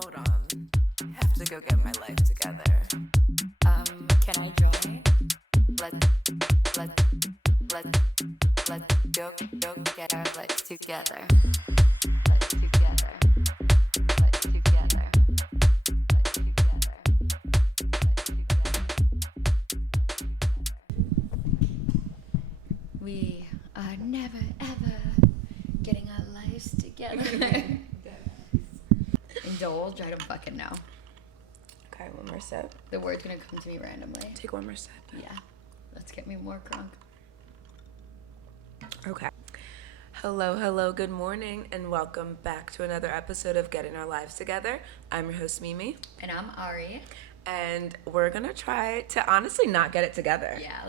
Hold on. I have to go get my life together. Can I join? Let go get our life together. Let's together. Let's together. Let's together. Let's together. We are never ever getting our lives together. Indulge, I don't fucking know. Okay, one more sip. The word's gonna come to me randomly. Take one more sip. Yeah. Let's get me more crunk. Okay. Hello, good morning, and welcome back to another episode of Getting Our Lives Together. I'm your host, Mimi. And I'm Ari. And we're gonna try to honestly not get it together. Yeah,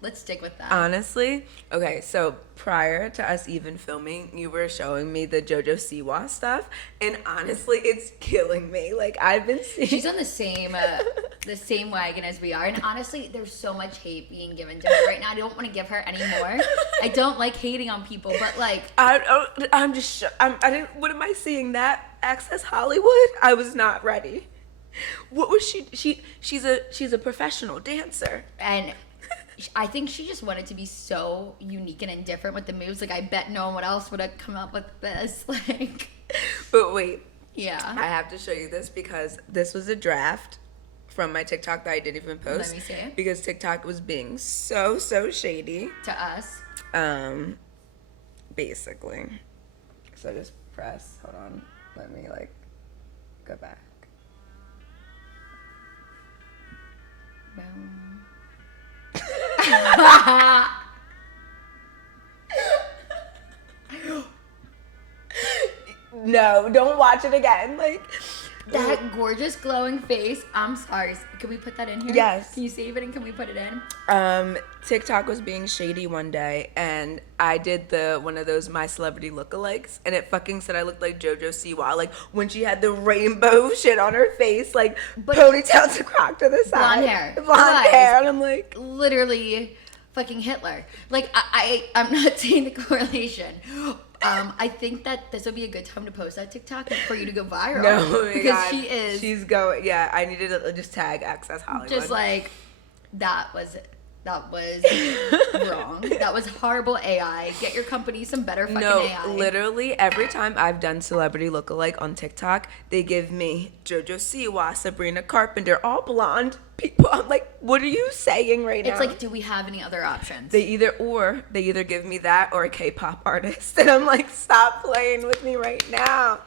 let's stick with that. Honestly, okay, so prior to us even filming, you were showing me the JoJo Siwa stuff, and honestly, it's killing me. Like, I've been seeing... She's on the same wagon as we are, and honestly, there's so much hate being given to her right now. I don't want to give her any more. I don't like hating on people, but like... I'm just... what am I seeing? That Access Hollywood? I was not ready. What was she? She's a professional dancer. And... I think she just wanted to be so unique and indifferent with the moves. Like, I bet no one else would have come up with this. Like, but wait. Yeah. I have to show you this because this was a draft from my TikTok that I didn't even post. Let me see it. Because TikTok was being so shady. To us. Basically. So just press. Hold on. Let me, go back. Boom. No, don't watch it again. That gorgeous glowing face. I'm sorry. Can we put that in here? Yes. Can you save it and can we put it in? TikTok was being shady one day, and I did one of those My Celebrity lookalikes, and it fucking said I looked like JoJo Siwa, like when she had the rainbow shit on her face, like ponytail to crock to the side. Blonde hair, and I'm like... Literally fucking Hitler. Like, I'm not seeing the correlation. I think that this would be a good time to post that TikTok for you to go viral. No, because God. She's going. Yeah, I needed to just tag Access Hollywood. Just like that was wrong. That was horrible AI. Get your company some better fucking AI. No, literally every time I've done celebrity lookalike on TikTok, they give me JoJo Siwa, Sabrina Carpenter, all blonde people. I'm like, what are you saying right now? It's like, do we have any other options? They either give me that or a K-pop artist, and I'm like, stop playing with me right now.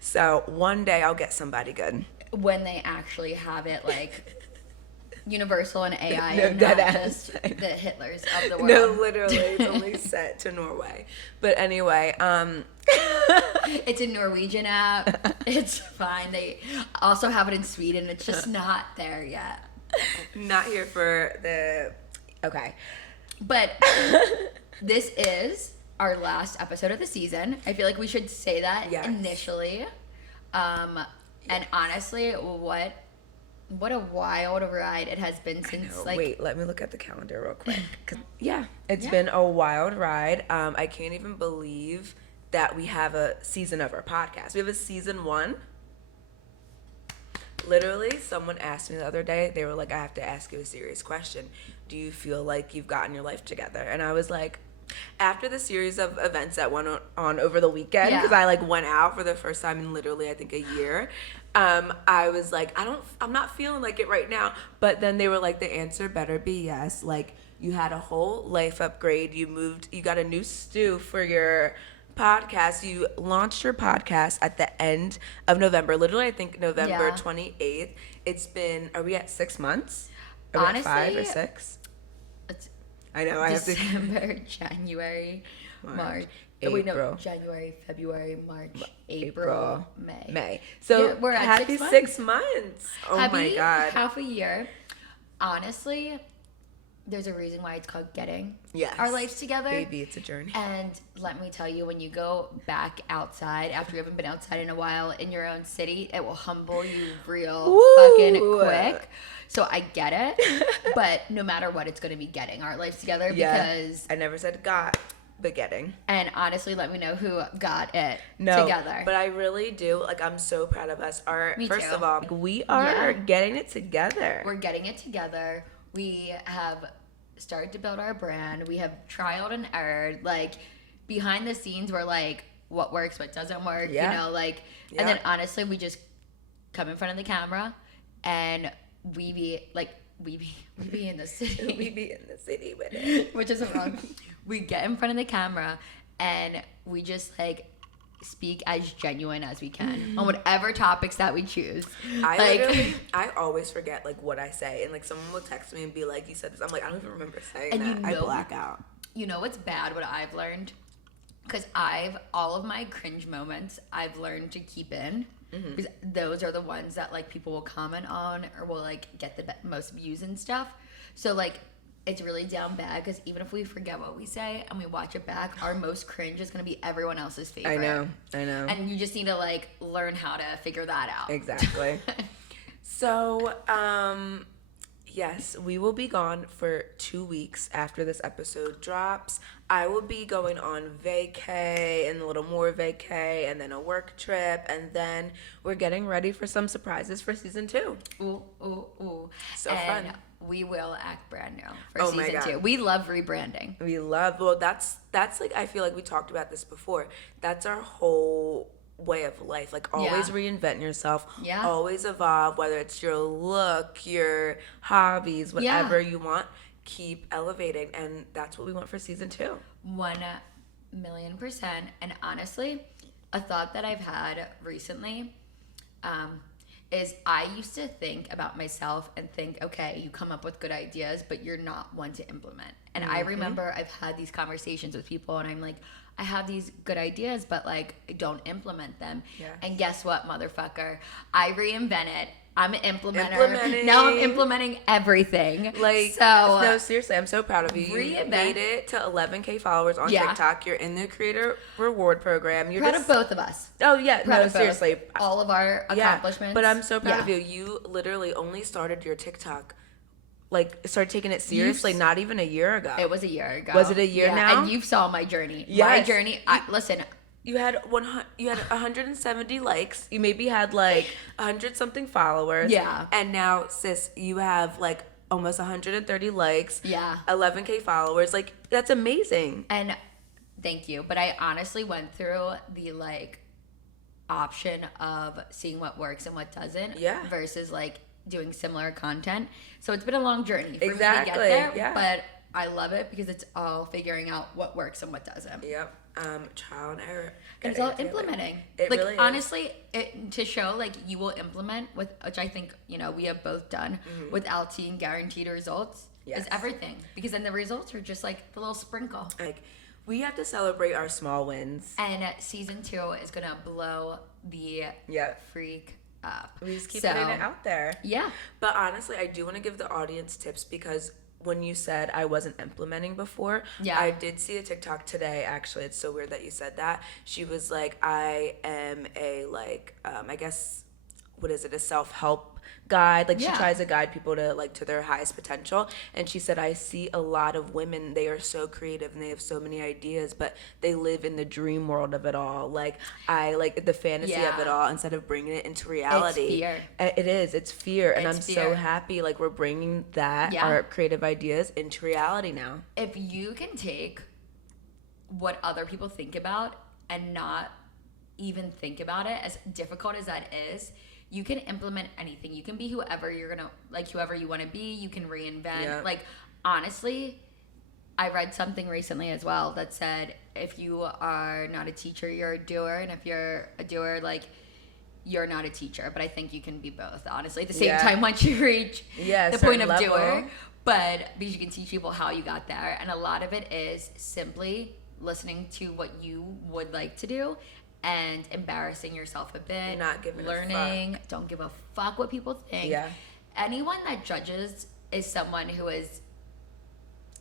So one day I'll get somebody good. When they actually have it like universal and AI, no, and not just the Hitlers of the world. No, literally, it's only set to Norway. But anyway, it's a Norwegian app. It's fine. They also have it in Sweden. It's just not there yet. Not here for the... Okay. But this is our last episode of the season. I feel like we should say that initially. And honestly, what a wild ride it has been since Wait, let me look at the calendar real quick. It's been a wild ride. I can't even believe that we have a season of our podcast. We have a season 1. Literally, someone asked me the other day, they were like, I have to ask you a serious question. Do you feel like you've gotten your life together? And I was like, after the series of events that went on over the weekend, because I went out for the first time in literally I think a year, I was like, I'm not feeling like it right now. But then they were like, the answer better be yes. Like, you had a whole life upgrade, you got a new stew for your podcast, you launched your podcast at the end of November, literally I think November 28th. It's been, are we at 6 months? Are we honestly, at 5 or 6? I know, I have to... December, January, March. April. No, January, February, March, April, May. So we're at happy 6 months. Oh my God. Half a year. Honestly, there's a reason why it's called Getting Our Lives Together. Baby, it's a journey. And let me tell you, when you go back outside, after you haven't been outside in a while, in your own city, it will humble you real fucking quick. So I get it, but no matter what, it's going to be Getting Our Lives Together because... I never said got. begetting. And honestly, let me know who got it together. But I really do. Like, I'm so proud of us. Me First too. of all, we are getting it together. We're getting it together. We have started to build our brand. We have trialed and errored. Like, behind the scenes, we're like, what works, what doesn't work, you know, like, and then honestly, we just come in front of the camera and we be in the city. We be in the city with it. Which isn't wrong. We get in front of the camera and we just like speak as genuine as we can on whatever topics that we choose. I always forget like what I say, and like someone will text me and be like, you said this. I'm like, I don't even remember saying and that. You know, I black out. You know what's bad, what I've learned? Because all of my cringe moments I've learned to keep in. Because those are the ones that like people will comment on or will like get the most views and stuff. So like it's really down bad because even if we forget what we say and we watch it back, our most cringe is going to be everyone else's favorite. I know. And you just need to like learn how to figure that out. Exactly. So, yes, we will be gone for 2 weeks after this episode drops. I will be going on vacay and a little more vacay and then a work trip, and then we're getting ready for some surprises for season 2. Ooh. So fun. We will act brand new for season 2. We love rebranding. That's like, I feel like we talked about this before. That's our whole way of life. Like, always reinvent yourself. Yeah. Always evolve, whether it's your look, your hobbies, whatever you want. Keep elevating, and that's what we want for season 2. 1,000,000%. And honestly, a thought that I've had recently is I used to think about myself and think, okay, you come up with good ideas, but you're not one to implement. And I remember I've had these conversations with people and I'm like, I have these good ideas, but like I don't implement them. Yeah. And guess what, motherfucker? I reinvented. I'm an implementer. Now I'm implementing everything. Like, so, no, seriously, I'm so proud of you. You made it to 11K followers on TikTok. You're in the creator reward program. You're proud of both of us. Oh, yeah. No, seriously. All of our accomplishments. But I'm so proud of you. You literally only started your TikTok, like, started taking it seriously not even a year ago. It was a year ago. Was it a year now? And you saw my journey. Yes. My journey. Listen. You had 170 likes. You maybe had like 100 something followers. Yeah. And now, sis, you have like almost 130 likes. Yeah. 11K followers. Like, that's amazing. And thank you. But I honestly went through the like option of seeing what works and what doesn't. Yeah. Versus like doing similar content. So it's been a long journey for me to get there. Yeah. But I love it because it's all figuring out what works and what doesn't. Yep. Trial and error. And it's all implementing. It like, really is. Honestly, to show like you will implement with, which I think, you know, we have both done without seeing guaranteed results is everything. Because then the results are just like the little sprinkle. Like, we have to celebrate our small wins. And season 2 is going to blow the freak up. We just keep putting it out there. Yeah. But honestly, I do want to give the audience tips because when you said I wasn't implementing before, I did see a TikTok today, actually. It's so weird that you said that. She was like, I am a, like, I guess, what is it, a self-help guide? Like, she tries to guide people to, like, to their highest potential. And she said, I see a lot of women, they are so creative and they have so many ideas, but they live in the dream world of it all. Like, I like the fantasy of it all instead of bringing it into reality. It's fear. It is. It's fear. And I'm so happy, like, we're bringing that, our creative ideas, into reality now. If you can take what other people think about and not even think about it, as difficult as that is, you can implement anything. You can be whoever you're gonna, like, whoever you want to be. You can reinvent. Yeah. Like, honestly, I read something recently as well that said if you are not a teacher, you're a doer, and if you're a doer, like, you're not a teacher. But I think you can be both, honestly, at the same time once you reach the point of level. Doer. But because you can teach people how you got there, and a lot of it is simply listening to what you would like to do and embarrassing yourself a bit, not giving learning, a fuck. Don't give a fuck what people think. Yeah. Anyone that judges is someone who is,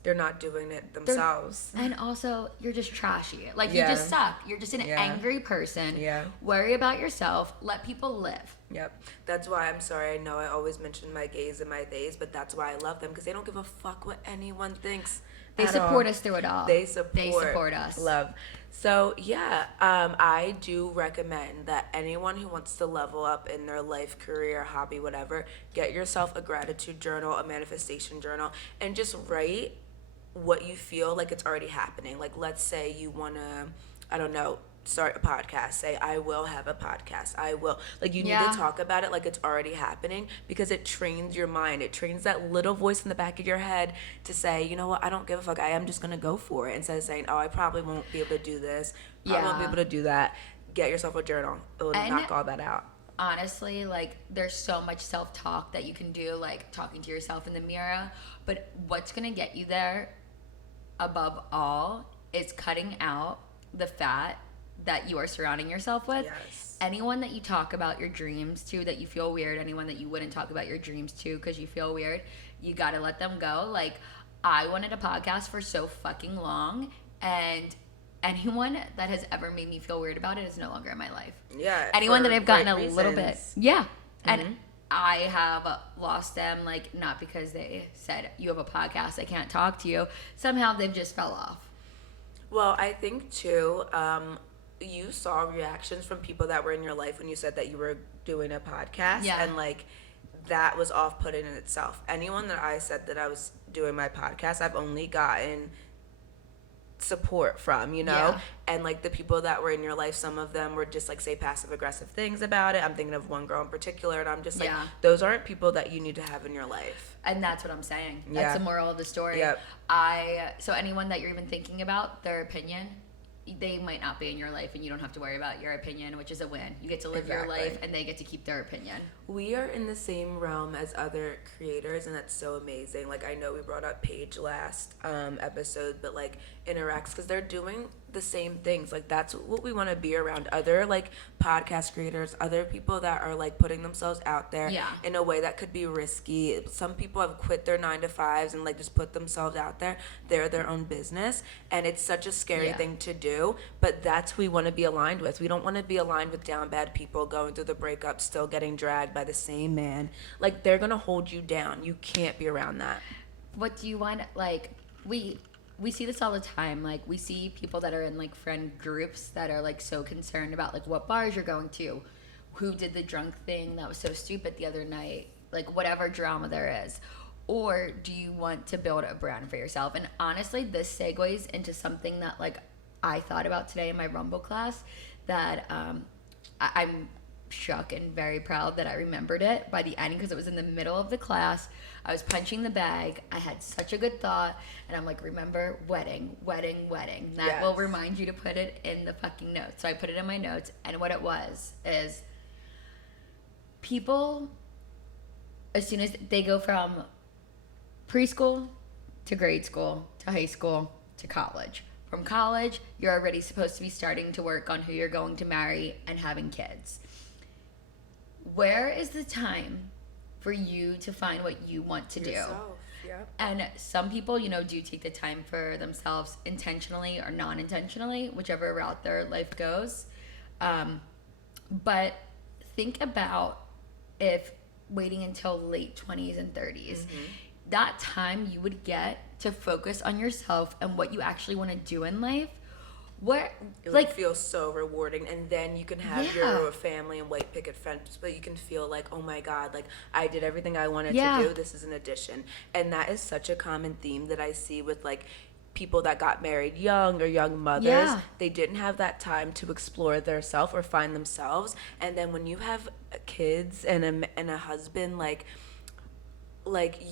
they're not doing it themselves. And also, you're just trashy. Like, you just suck. You're just an angry person. Yeah. Worry about yourself. Let people live. Yep. That's why I'm sorry. I know I always mention my gays and my theys, but that's why I love them, because they don't give a fuck what anyone thinks. They support us through it all. They support us. Love. So yeah, I do recommend that anyone who wants to level up in their life, career, hobby, whatever, get yourself a gratitude journal, a manifestation journal, and just write what you feel like it's already happening. Like, let's say you want to, I don't know, start a podcast. Say, I will have a podcast. I will. Like, you need to talk about it like it's already happening, because it trains your mind. It trains that little voice in the back of your head to say, you know what, I don't give a fuck. I am just going to go for it, instead of saying, oh, I probably won't be able to do this. I won't be able to do that. Get yourself a journal. It will knock all that out. Honestly, like, there's so much self-talk that you can do, like talking to yourself in the mirror. But what's going to get you there above all is cutting out the fat that you are surrounding yourself with. Yes. Anyone that you talk about your dreams to that you feel weird, anyone that you wouldn't talk about your dreams to because you feel weird, you gotta let them go. Like, I wanted a podcast for so fucking long, and anyone that has ever made me feel weird about it is no longer in my life. Yeah. Anyone that I've gotten a little bit. Yeah. Mm-hmm. And I have lost them, like, not because they said, you have a podcast, I can't talk to you. Somehow they've just fell off. Well, I think too, you saw reactions from people that were in your life when you said that you were doing a podcast. Yeah. And, like, that was off-putting in itself. Anyone that I said that I was doing my podcast, I've only gotten support from, you know? Yeah. And, like, the people that were in your life, some of them were just, like, say passive-aggressive things about it. I'm thinking of one girl in particular, and I'm just like, those aren't people that you need to have in your life. And that's what I'm saying. That's the moral of the story. Yep. So anyone that you're even thinking about, their opinion, they might not be in your life, and you don't have to worry about your opinion, which is a win. You get to live your life, and they get to keep their opinion. We are in the same realm as other creators, and that's so amazing. Like, I know we brought up Paige last episode, but, like, interacts, because they're doing the same things. Like, that's what we want to be around, other, like, podcast creators, other people that are, like, putting themselves out there in a way that could be risky. Some people have quit their 9-to-5s and, like, just put themselves out there. They're their own business, and it's such a scary thing to do, but that's who we want to be aligned with. We don't want to be aligned with down bad people going through the breakup, still getting dragged by the same man. Like, they're gonna hold you down. You can't be around that. What do you want? Like, we see this all the time. Like, we see people that are in, like, friend groups that are, like, so concerned about, like, what bars you're going to, who did the drunk thing that was so stupid the other night, like, whatever drama there is. Or do you want to build a brand for yourself? And honestly, this segues into something that, like, I thought about today in my Rumble class, that I'm shook and very proud that I remembered it by the end, because it was in the middle of the class. I was punching the bag. I had such a good thought, and I'm like, remember, wedding. That will remind you to put it in the fucking notes. So I put it in my notes, and what it was is, people, as soon as they go from preschool to grade school to high school to college, from college, you're already supposed to be starting to work on who you're going to marry and having kids. Where is the time for you to find what you want to do? Yep. And some people, you know, do take the time for themselves intentionally or non-intentionally, whichever route their life goes. But think about if waiting until late 20s and 30s, that time you would get to focus on yourself and what you actually want to do in life, where it would feel so rewarding, and then you can have your family and white picket fence, but you can feel like, oh my god, like, I did everything I wanted to do. This is an addition. And that is such a common theme that I see with, like, people that got married young or young mothers. They didn't have that time to explore their self or find themselves. And then when you have kids and a husband, like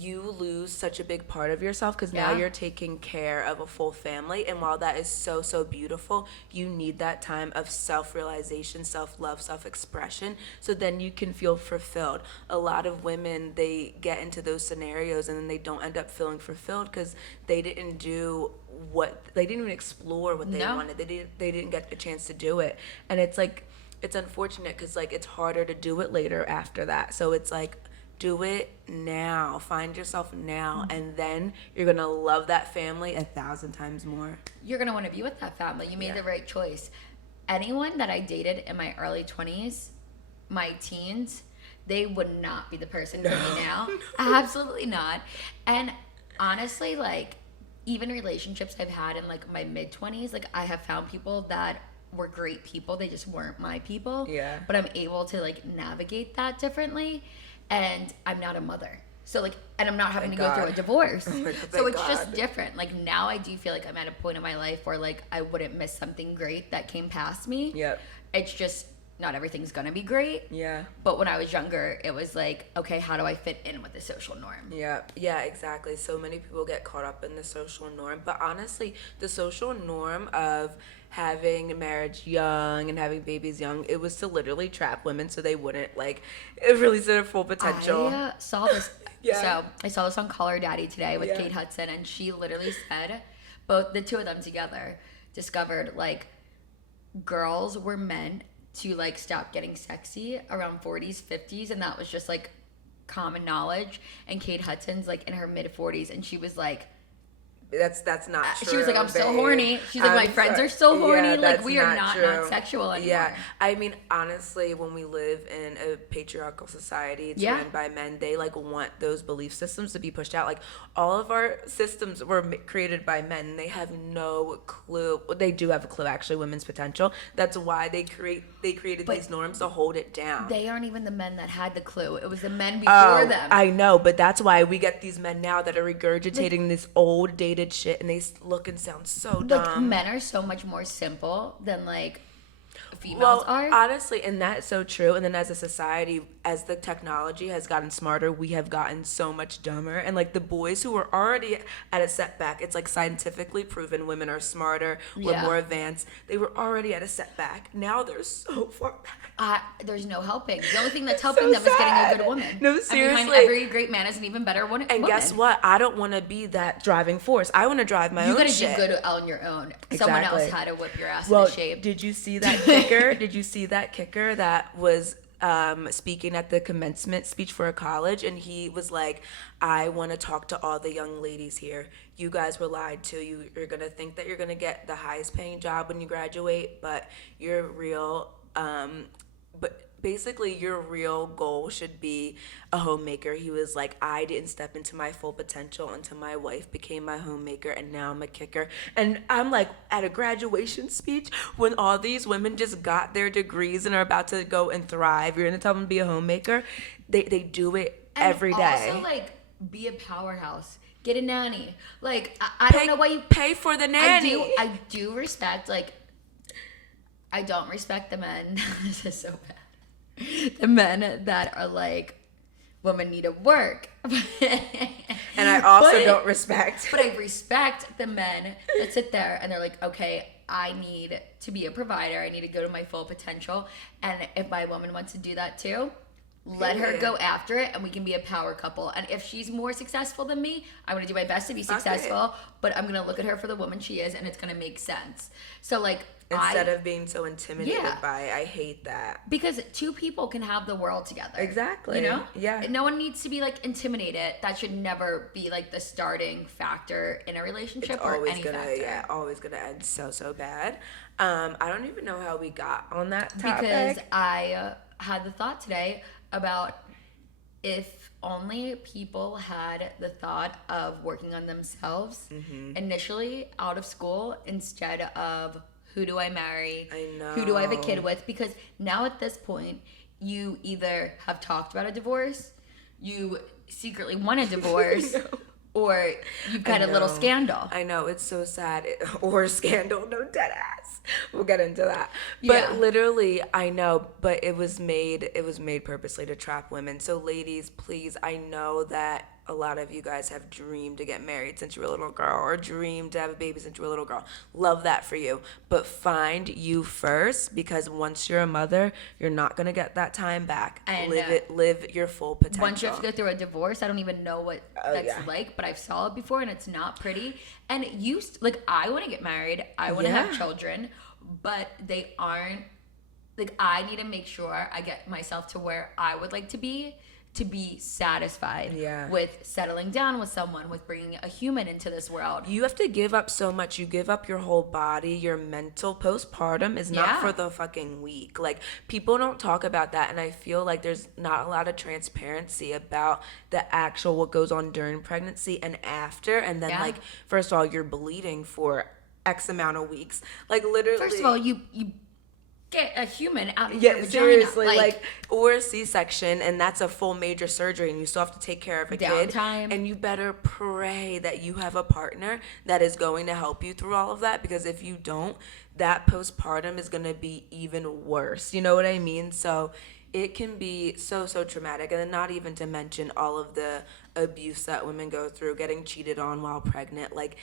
you lose such a big part of yourself, because now you're taking care of a full family. And while that is so, so beautiful, you need that time of self-realization, self-love, self-expression, so then you can feel fulfilled. A lot of women, they get into those scenarios and then they don't end up feeling fulfilled because they didn't even explore what they wanted. They didn't get a chance to do it. And it's like, it's unfortunate because, like, it's harder to do it later after that. So it's like, do it now. Find yourself now, and then you're gonna love that family 1,000 times more. You're gonna want to be with that family. You made the right choice. Anyone that I dated in my early 20s, my teens, they would not be the person for me now. Absolutely not. And honestly, like, even relationships I've had in like my mid-20s, like, I have found people that were great people. They just weren't my people. Yeah. But I'm able to like navigate that differently. And I'm not a mother. So like, and I'm not having to go through a divorce. So it's just different. Like, now I do feel like I'm at a point in my life where like I wouldn't miss something great that came past me. Yep. It's just not everything's gonna be great. Yeah. But when I was younger, it was like, okay, how do I fit in with the social norm? Yeah. Yeah, exactly. So many people get caught up in the social norm. But honestly, the social norm of having marriage young and having babies young, it was to literally trap women so they wouldn't like release their full potential. I saw this. Yeah. So I saw this on Call Her Daddy today with Kate Hudson, and she literally said, both the two of them together discovered like girls were meant to like stop getting sexy around 40s, 50s, and that was just like common knowledge. And Kate Hudson's like in her mid 40s, and she was like, that's not true. She was like, I'm still horny. She's like, my friends are still horny. Yeah, like, we are not sexual anymore. Yeah. I mean, honestly, when we live in a patriarchal society, it's run by men, they like want those belief systems to be pushed out. Like, all of our systems were created by men. They have no clue. They do have a clue, actually, women's potential. That's why they created these norms to hold it down. They aren't even the men that had the clue. It was the men before them. I know, but that's why we get these men now that are regurgitating this old, dated shit, and they look and sound so dumb. Like, men are so much more simple than like females are. Honestly, and that's so true. And then as a society, as the technology has gotten smarter, we have gotten so much dumber. And like the boys who were already at a setback, it's like scientifically proven women are smarter, we're more advanced. They were already at a setback. Now they're so far back. There's no helping. The only thing that's helping them is getting a good woman. No, seriously. And behind every great man is an even better woman. And guess what? I don't want to be that driving force. I want to drive my own shit. You gotta do good on your own. Exactly. Someone else had to whip your ass into shape. Did you see that kicker? Did you see that kicker that was speaking at the commencement speech for a college, and he was like, I want to talk to all the young ladies here. You guys were lied to. You're going to think that you're going to get the highest paying job when you graduate, but you're real, basically your real goal should be a homemaker. He was like, I didn't step into my full potential until my wife became my homemaker, and now I'm a kicker. And I'm like, at a graduation speech, when all these women just got their degrees and are about to go and thrive, you're gonna tell them to be a homemaker? They do it every day. Also, like, be a powerhouse. Get a nanny. Like, I don't know why you pay for the nanny. I do respect, like, I don't respect the men. This is so bad. The men that are like, women need to work. And I also don't respect. But I respect the men that sit there and they're like, okay, I need to be a provider. I need to go to my full potential. And if my woman wants to do that too, let her go after it, and we can be a power couple. And if she's more successful than me, I'm going to do my best to be successful, but I'm going to look at her for the woman she is, and it's going to make sense. So, like, instead of being so intimidated by it, I hate that. Because two people can have the world together. Exactly. You know? Yeah. No one needs to be, like, intimidated. That should never be, like, the starting factor in a relationship or any factor. Yeah, always going to end so bad. I don't even know how we got on that topic. Because I had the thought today about if only people had the thought of working on themselves initially out of school instead of who do I marry? I know. Who do I have a kid with? Because now at this point, you either have talked about a divorce, you secretly want a divorce, or you've got a little scandal. I know, it's so sad. Or scandal, no, dead ass. We'll get into that. But literally, I know, but it was made purposely to trap women. So ladies, please, I know that a lot of you guys have dreamed to get married since you were a little girl, or dreamed to have a baby since you were a little girl. Love that for you. But find you first, because once you're a mother, you're not going to get that time back. And live your full potential. Once you have to go through a divorce, I don't even know what that's like, but I've saw it before and it's not pretty. And I want to get married. I want to have children, but they aren't, like, I need to make sure I get myself to where I would like to be to be satisfied with settling down with someone, with bringing a human into this world. You have to give up so much. You give up your whole body, your mental. Postpartum is not for the fucking weak. Like, people don't talk about that, and I feel like there's not a lot of transparency about the actual what goes on during pregnancy and after. And then, like, first of all, you're bleeding for X amount of weeks. Like, literally. First of all, you get a human out of your vagina. Seriously, like, or a C-section, and that's a full major surgery, and you still have to take care of a kid. And you better pray that you have a partner that is going to help you through all of that, because if you don't, that postpartum is going to be even worse. You know what I mean? So it can be so traumatic, and then not even to mention all of the abuse that women go through, getting cheated on while pregnant. Like,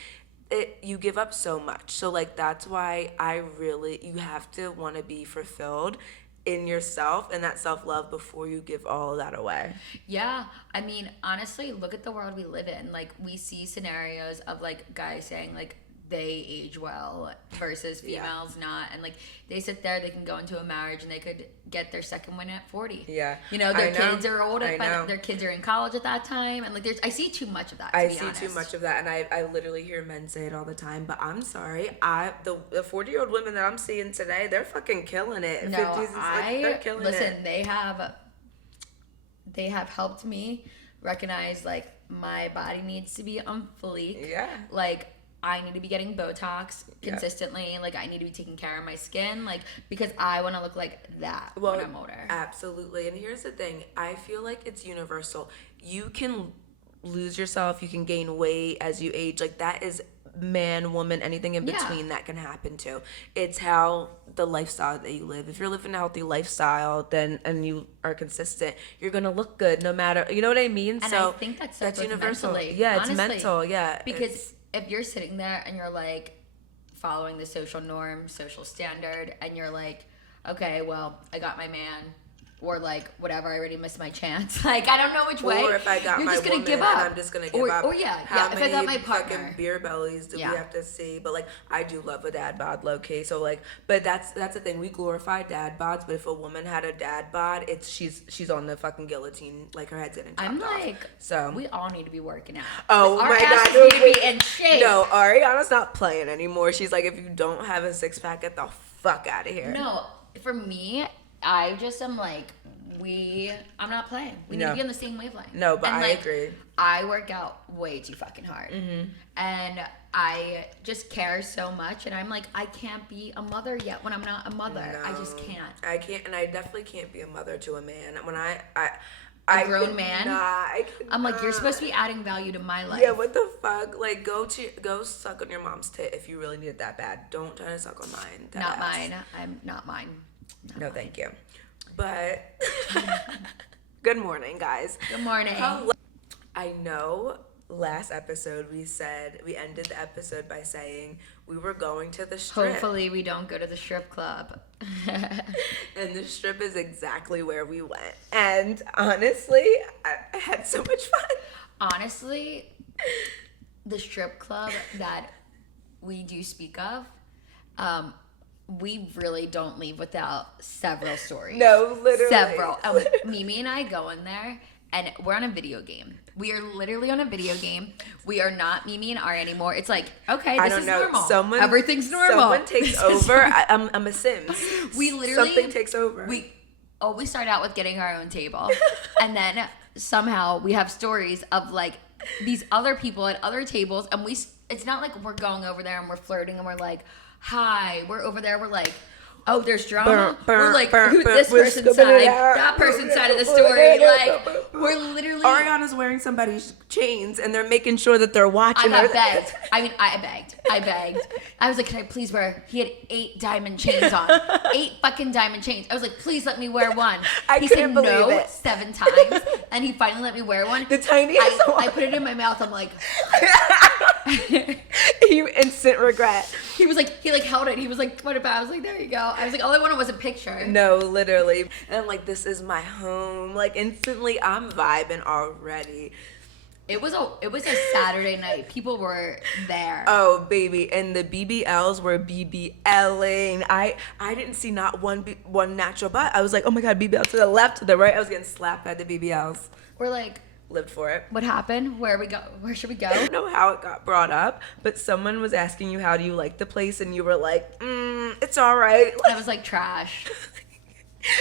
you give up so much. So, like, that's why you have to want to be fulfilled in yourself and that self-love before you give all of that away. Yeah. I mean, honestly, look at the world we live in. Like, we see scenarios of, like, guys saying, like, they age well versus females not. And, like, they sit there, they can go into a marriage and they could get their second one at 40. Yeah. You know, their kids are old, their kids are in college at that time. And, like, I see too much of that, to be honest. Too much of that. And I literally hear men say it all the time. But I'm sorry. The 40-year-old women that I'm seeing today, they're fucking killing it. No, 50s, they're killing it. Listen, they have helped me recognize, like, my body needs to be on fleek. Yeah. Like, I need to be getting Botox consistently. Like, I need to be taking care of my skin, like, because I want to look like that when I'm older. Absolutely. And here's the thing. I feel like it's universal. You can lose yourself. You can gain weight as you age. Like, that is man, woman, anything in between that can happen too. It's how the lifestyle that you live. If you're living a healthy lifestyle, and you are consistent, you're gonna look good no matter. You know what I mean? And so I think that's universal. Mentally, yeah, honestly. It's mental. Yeah, because if you're sitting there and you're like following the social norm, social standard, and you're like, okay, well, I got my man, or like, whatever, I already missed my chance. Like, I don't know which way. Or if I got my woman, and I'm just gonna give up. Or if I got my partner. Fucking beer bellies do we have to see? But, like, I do love a dad bod, low key. So, like, but that's the thing. We glorify dad bods, but if a woman had a dad bod, she's on the fucking guillotine, like, her head's getting chopped off. So we all need to be working out. Oh, like, my God. Our asses need to be in shape. No, Ariana's not playing anymore. She's like, if you don't have a six-pack, get the fuck out of here. No, for me, I just am like, I'm not playing. We need to be on the same wavelength. No, but I agree. I work out way too fucking hard. Mm-hmm. And I just care so much. And I'm like, I can't be a mother yet when I'm not a mother. No, I just can't. I can't. And I definitely can't be a mother to a man. When a grown man. I'm like, you're supposed to be adding value to my life. Yeah, what the fuck? Like, go suck on your mom's tit if you really need it that bad. Don't try to suck on mine. Not mine. I'm not mine. No, thank you. But good morning, guys. Good morning. I know last episode we ended the episode by saying we were going to the strip. Hopefully we don't go to the strip club. And the strip is exactly where we went. And honestly, I had so much fun. Honestly, the strip club that we do speak of, we really don't leave without several stories. No, literally. Several. Mimi and I go in there, and we're on a video game. We are literally on a video game. We are not Mimi and Ari anymore. It's like, okay, this is normal. Everything's normal. Someone takes over. I'm a Sims. We literally... Something takes over. We always start out with getting our own table. And then somehow we have stories of, like, these other people at other tables. And it's not like we're going over there and we're flirting and we're like... Hi, we're over there. We're like, oh, there's drama. We're like, this person's side, that person's side of the story. Like, we're literally. Ariana's wearing somebody's chains, and they're making sure that they're watching her. I begged. I was like, can I please wear? He had 8 diamond chains on. 8 fucking diamond chains. I was like, please let me wear one. He said no 7 times, and he finally let me wear one. The tiniest one. I put it in my mouth. I'm like. You instant regret. He held it. He was like, what about? I was like, there you go. I was like, all I wanted was a picture. No, literally. And I'm like, this is my home. Like, instantly, I'm vibing already. It was a Saturday night. People were there. Oh, baby. And the BBLs were BBLing. I didn't see not one natural butt. I was like, oh my God, BBL to the left, to the right. I was getting slapped by the BBLs. We're like, lived for it. What happened? Where should we go? I don't know how it got brought up, but someone was asking you, how do you like the place? And you were like, it's all right. I was like, trash.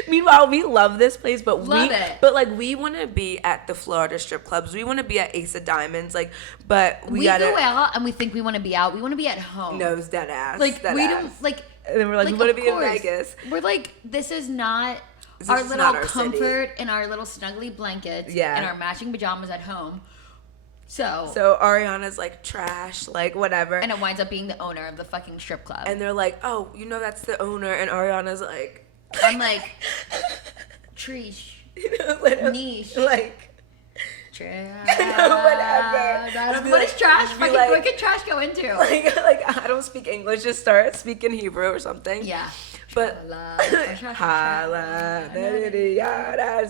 Meanwhile, we love this place, but we want to be at the Florida strip clubs. We want to be at Ace of Diamonds, like, but we gotta go out and we think we want to be out. We want to be at home. No, it's dead ass. Like dead we ass. don't like. And then we're like, we want to be in Vegas. We're like, this is not our little comfort in our little snuggly blankets. Yeah. And our matching pajamas at home. So Ariana's like trash, like whatever. And it winds up being the owner of the fucking strip club. And they're like, oh, that's the owner. And Ariana's like. I'm like, Trish, niche, like, trash. Whatever. What is trash? Fucking, like, what could trash go into? Like, I don't speak English. Just start speaking Hebrew or something. Yeah. But just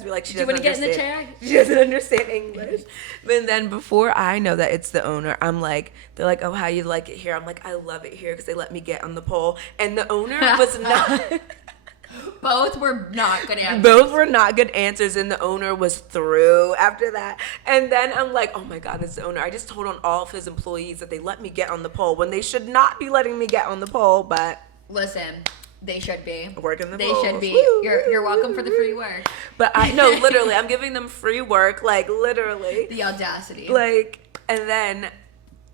be like, she doesn't understand. Do you want to get in the chair? She doesn't understand English. But then before I know that it's the owner, I'm like, they're like, oh, how you like it here? I'm like, I love it here because they let me get on the pole. And the owner was not. Both were not good answers. Both were not good answers, and the owner was through after that. And then I'm like, oh my God, it's the owner. I just told on all of his employees that they let me get on the pole when they should not be letting me get on the pole, but... Listen, they should be. Working the They poles. should be. You're welcome for the free work. But literally, I'm giving them free work, like, literally. The audacity. Like, and then...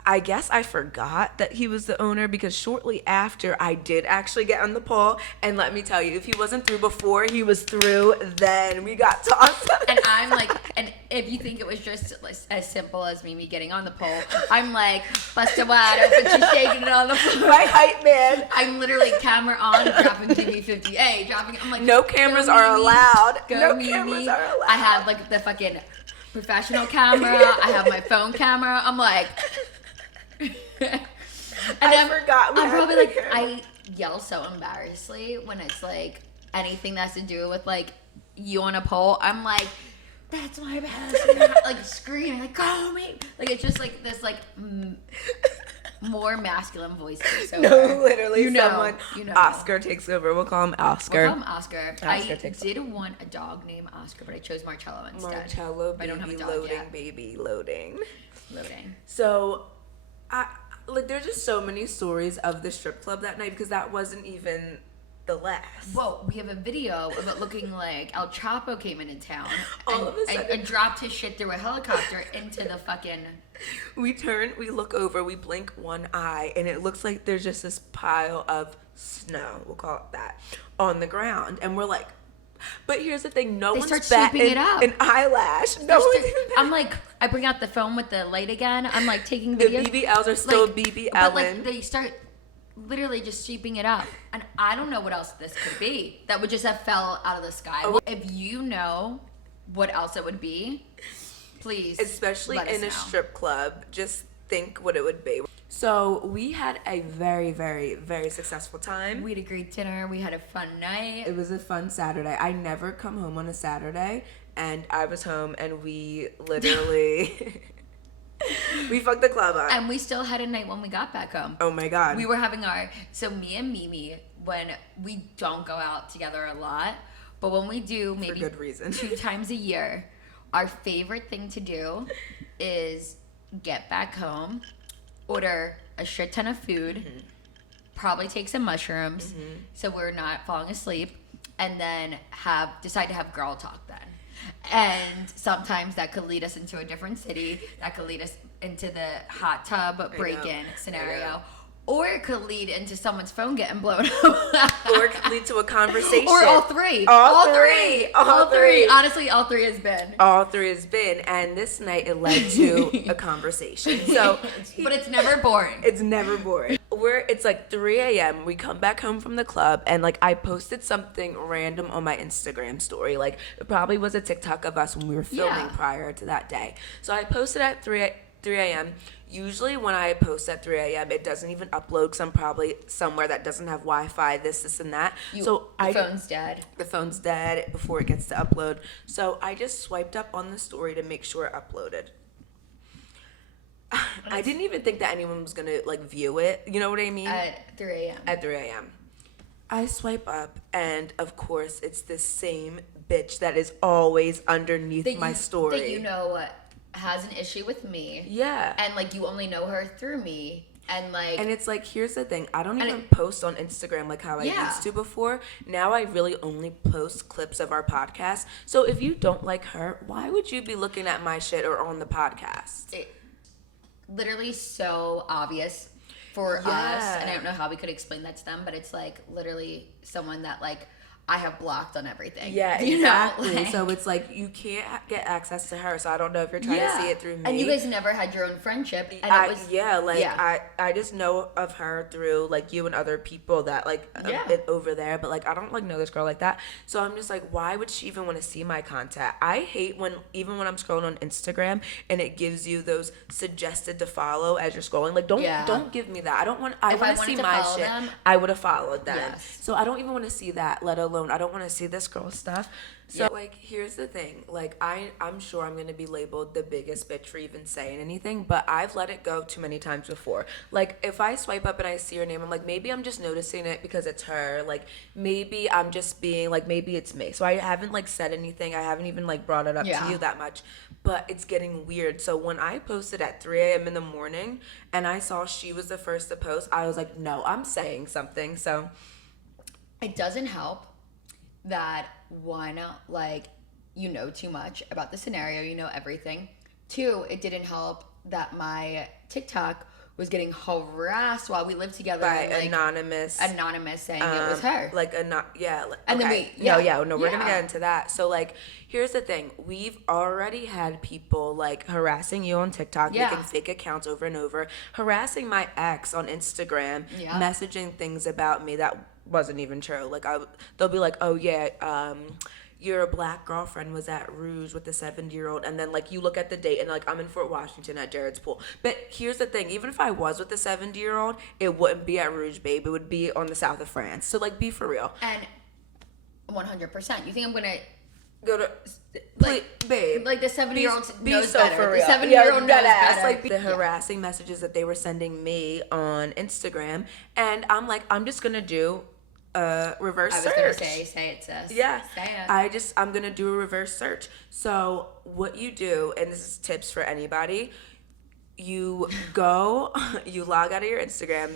I guess I forgot that he was the owner because shortly after I did actually get on the pole, and let me tell you, if he wasn't through before he was through, then we got tossed. And I'm like, and if you think it was just as simple as Mimi getting on the pole, I'm like, busted wide open, she's shaking it on the floor. My hype man. I'm literally camera on, dropping TV 50A, dropping. I'm like, no cameras are allowed. No cameras are allowed. I have like the fucking professional camera. I have my phone camera. I'm like. And I forgot. I'm probably like, I yell so embarrassingly when it's like anything that has to do with like you on a pole. I'm like, that's my best. Like screaming, like call me. Like it's just like this like more masculine voice. So no, literally, someone. Oscar takes over. We'll call him Oscar. I did want a dog named Oscar, but I chose Marcello instead. Marcello, baby, I don't have a dog loading, yet. baby, loading. So. There's just so many stories of the strip club that night because that wasn't even the last. Whoa, we have a video of it looking like El Chapo came into town and dropped his shit through a helicopter into the fucking... We look over, we blink one eye, and it looks like there's just this pile of snow, we'll call it that, on the ground. And we're like, but here's the thing, no one's batting an eyelash. I'm like, I bring out the phone with the light again. I'm like taking videos. The BBLs are still like, BBLing. But like they start literally just sweeping it up. And I don't know what else this could be that would just have fell out of the sky. Oh. If you know what else it would be, please. Especially in a strip club, just think what it would be. So we had a very, very, very successful time. We had a great dinner. We had a fun night. It was a fun Saturday. I never come home on a Saturday, and I was home, and we literally we fucked the club up. And we still had a night when we got back home. Oh my God. We were having so me and Mimi, when we don't go out together a lot, but when we do, maybe for good reason, 2 times a year, our favorite thing to do is get back home, order a shit ton of food, probably take some mushrooms so we're not falling asleep, and then decide to have girl talk then. And sometimes that could lead us into a different city, that could lead us into the hot tub break-in scenario. Or it could lead into someone's phone getting blown up. Or it could lead to a conversation. Or all three. All three. Honestly, all three has been. All three has been. And this night it led to a conversation. So, but it's never boring. It's never boring. It's like 3 a.m. We come back home from the club, and like I posted something random on my Instagram story. Like it probably was a TikTok of us when we were filming prior to that day. So I posted at 3 a.m. Usually when I post at 3 a.m., it doesn't even upload because I'm probably somewhere that doesn't have Wi-Fi, this, and that. The phone's dead. The phone's dead before it gets to upload. So I just swiped up on the story to make sure it uploaded. I didn't even think that anyone was gonna like view it. You know what I mean? At 3 a.m. At 3 a.m. I swipe up, and of course, it's the same bitch that is always underneath my story. That you know has an issue with me. Yeah. And like you only know her through me. And it's like, here's the thing, I don't even post on Instagram like how I used to before. Now I really only post clips of our podcast. So if you don't like her, why would you be looking at my shit or on the podcast? Literally so obvious for us, and I don't know how we could explain that to them, but it's like literally someone that like I have blocked on everything. Yeah, exactly. Like, so it's like you can't get access to her. So I don't know if you're trying to see it through me. And you guys never had your own friendship. And I just know of her through like you and other people that like over there. But like I don't like know this girl like that. So I'm just like, why would she even want to see my content? I hate when even when I'm scrolling on Instagram and it gives you those suggested to follow as you're scrolling. Like don't give me that. I want to see my shit. I would have followed them. Yes. So I don't even want to see that, let alone I don't want to see this girl's stuff. So like here's the thing, like I'm sure I'm gonna be labeled the biggest bitch for even saying anything, but I've let it go too many times before. Like if I swipe up and I see her name, I'm like, maybe I'm just noticing it because it's her, like maybe I'm just being like, maybe it's me. So I haven't like said anything, I haven't even like brought it up to you that much, but it's getting weird. So when I posted at 3 a.m. in the morning and I saw she was the first to post, I was like, no, I'm saying something. So it doesn't help that one, like, you know too much about the scenario, you know everything. Two, it didn't help that my TikTok was getting harassed while we lived together by like, anonymous saying it was her. Like we're gonna get into that. So like here's the thing, we've already had people like harassing you on TikTok, making fake accounts over and over, harassing my ex on Instagram, messaging things about me that wasn't even true. Like they'll be like, oh yeah, your black girlfriend was at Rouge with the 70-year-old, and then like you look at the date and like I'm in Fort Washington at Jared's pool. But here's the thing, even if I was with the 70-year-old, it wouldn't be at Rouge, babe. It would be on the south of France. So like be for real. And 100%. You think I'm gonna go to babe? Like the 70-year-old knows so better. For real. The 70-year-old knows better. Like the harassing messages that they were sending me on Instagram, and I'm like, I'm just gonna do reverse search. I was gonna say it, sis. Yeah. Say it. I'm gonna do a reverse search. So what you do, and this is tips for anybody, you log out of your Instagram,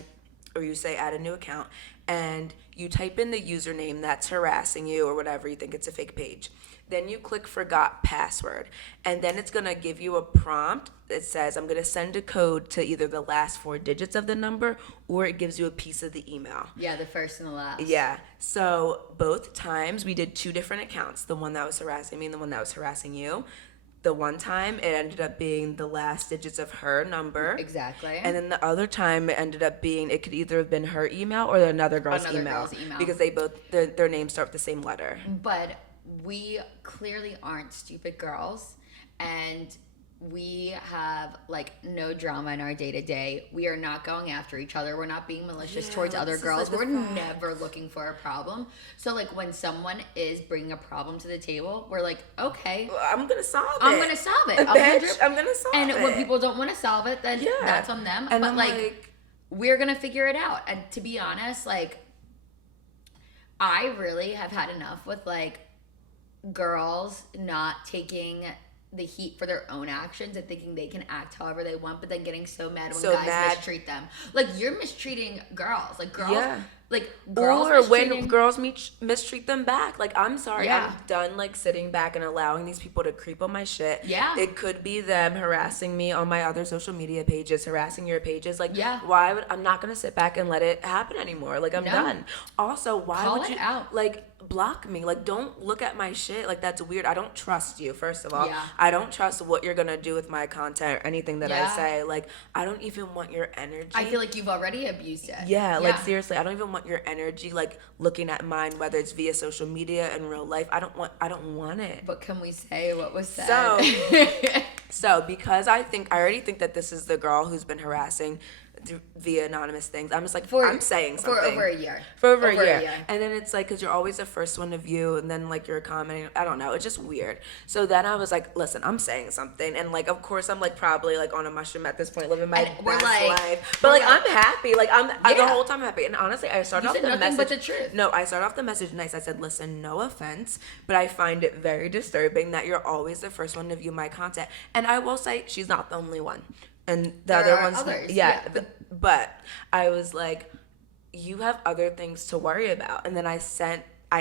or you say add a new account, and you type in the username that's harassing you or whatever, you think it's a fake page. Then you click forgot password, and then it's gonna give you a prompt that says, I'm gonna send a code to either the last 4 digits of the number, or it gives you a piece of the email. Yeah, the first and the last. Yeah, so both times we did 2 different accounts, the one that was harassing me and the one that was harassing you. The one time it ended up being the last digits of her number. Exactly. And then the other time it ended up being, it could either have been her email or another girl's email. Because they both, their names start with the same letter. But we clearly aren't stupid girls, and we have like no drama in our day-to-day. We are not going after each other. We're not being malicious towards other girls. We're never looking for a problem. So like when someone is bringing a problem to the table, we're like, okay, I'm gonna solve it. I'm gonna solve it. Bitch, I'm gonna solve it. And when people don't want to solve it, then that's on them. And but like we're gonna figure it out. And to be honest, like I really have had enough with like girls not taking the heat for their own actions and thinking they can act however they want, but then getting so mad when guys mistreat them. Like you're mistreating girls. Like girls like girls or when girls mistreat them back. Like I'm sorry, Yeah. I'm done like sitting back and allowing these people to creep on my shit. Yeah. It could be them harassing me on my other social media pages, harassing your pages. Like I'm not gonna sit back and let it happen anymore. Like I'm done. Also, why Call would it you out. like block me? Like don't look at my shit. Like that's weird. I don't trust you, first of all. Yeah. I don't trust what you're gonna do with my content or anything that I say. Like I don't even want your energy. I feel like you've already abused it. Yeah, like seriously, I don't even want your energy like looking at mine, whether it's via social media and real life. I don't want it. But can we say what was said? So because I already think that this is the girl who's been harassing via anonymous things. I'm just like, I'm saying something. For over a year. For over a year. And then it's like, because you're always the first one to view, and then like you're commenting. I don't know. It's just weird. So then I was like, listen, I'm saying something. And like, of course, I'm like probably like on a mushroom at this point, living my best life. But like, I'm happy. Like, the whole time I'm happy. And honestly, I started off the message. But the truth. No, I started off the message nice. I said, listen, no offense, but I find it very disturbing that you're always the first one to view my content. And I will say, she's not the only one. And the other ones, others. But I was like, you have other things to worry about. And then I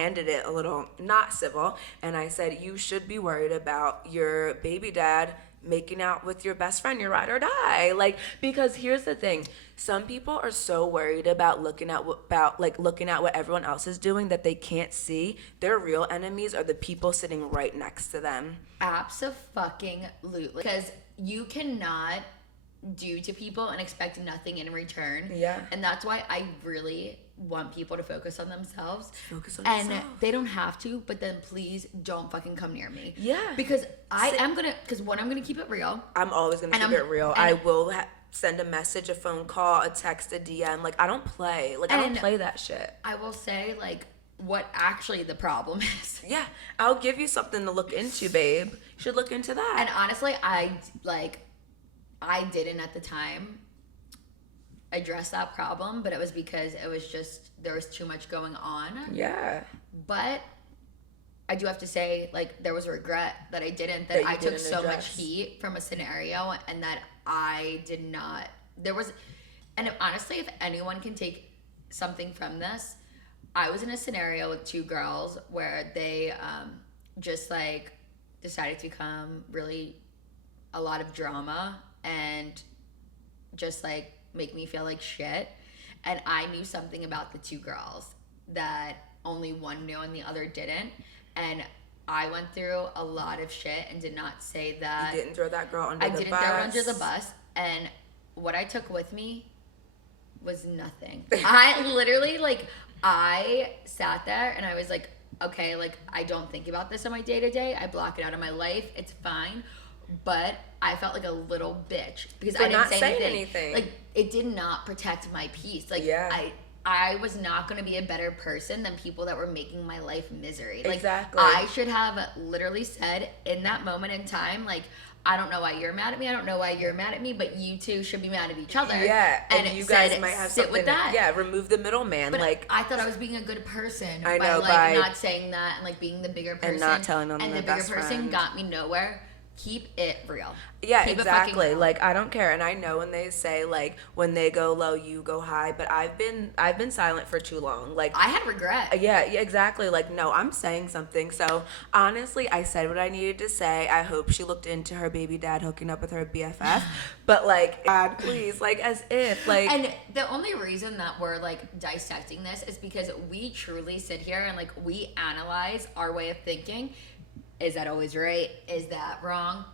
ended it a little not civil, and I said, you should be worried about your baby dad making out with your best friend, your ride or die. Like, because here's the thing, some people are so worried about looking at what everyone else is doing that they can't see their real enemies are the people sitting right next to them. Abso-fucking-lutely. Because you cannot do to people and expect nothing in return. Yeah. And that's why I really want people to focus on themselves. And they don't have to, but then please don't fucking come near me. Yeah. Because I'm gonna keep it real. I'm always gonna keep it real. I will send a message, a phone call, a text, a DM. Like, I don't play. Like, I don't play that shit. I will say, like, what actually the problem is. Yeah. I'll give you something to look into, babe. You should look into that. And honestly, I didn't at the time address that problem, but it was because it was just, there was too much going on. Yeah. But I do have to say, like, there was a regret that I didn't, that I took so much heat from a scenario, and that I did not, and honestly, if anyone can take something from this, I was in a scenario with two girls where they just, like, decided to become really a lot of drama and just, like, make me feel like shit. And I knew something about the two girls that only one knew and the other didn't. And I went through a lot of shit and did not say that. You didn't throw that girl under the bus. I didn't throw her under the bus. And what I took with me was nothing. I literally, like, I sat there and I was like, okay, like, I don't think about this on my day-to-day. I block it out of my life. It's fine. But I felt like a little bitch because I didn't say anything. Like, it did not protect my peace. Like, yeah. I was not going to be a better person than people that were making my life misery. Like, exactly. I should have literally said in that moment in time, like, I don't know why you're mad at me. I don't know why you're mad at me, but you two should be mad at each other. Yeah, and you guys might have sit with that. Yeah, remove the middleman. But like, I thought I was being a good person by not saying that and, like, being the bigger person and not telling them. And the bigger person got me nowhere. Keep it real. Yeah, keep exactly. Like, I don't care. And I know when they say, like, when they go low, you go high. But I've been silent for too long. Like, I had regret. Yeah, exactly. Like, no, I'm saying something. So honestly, I said what I needed to say. I hope she looked into her baby dad hooking up with her BFF. But, like, God, please, like, as if, like. And the only reason that we're, like, dissecting this is because we truly sit here and, like, we analyze our way of thinking. Is that always right? Is that wrong?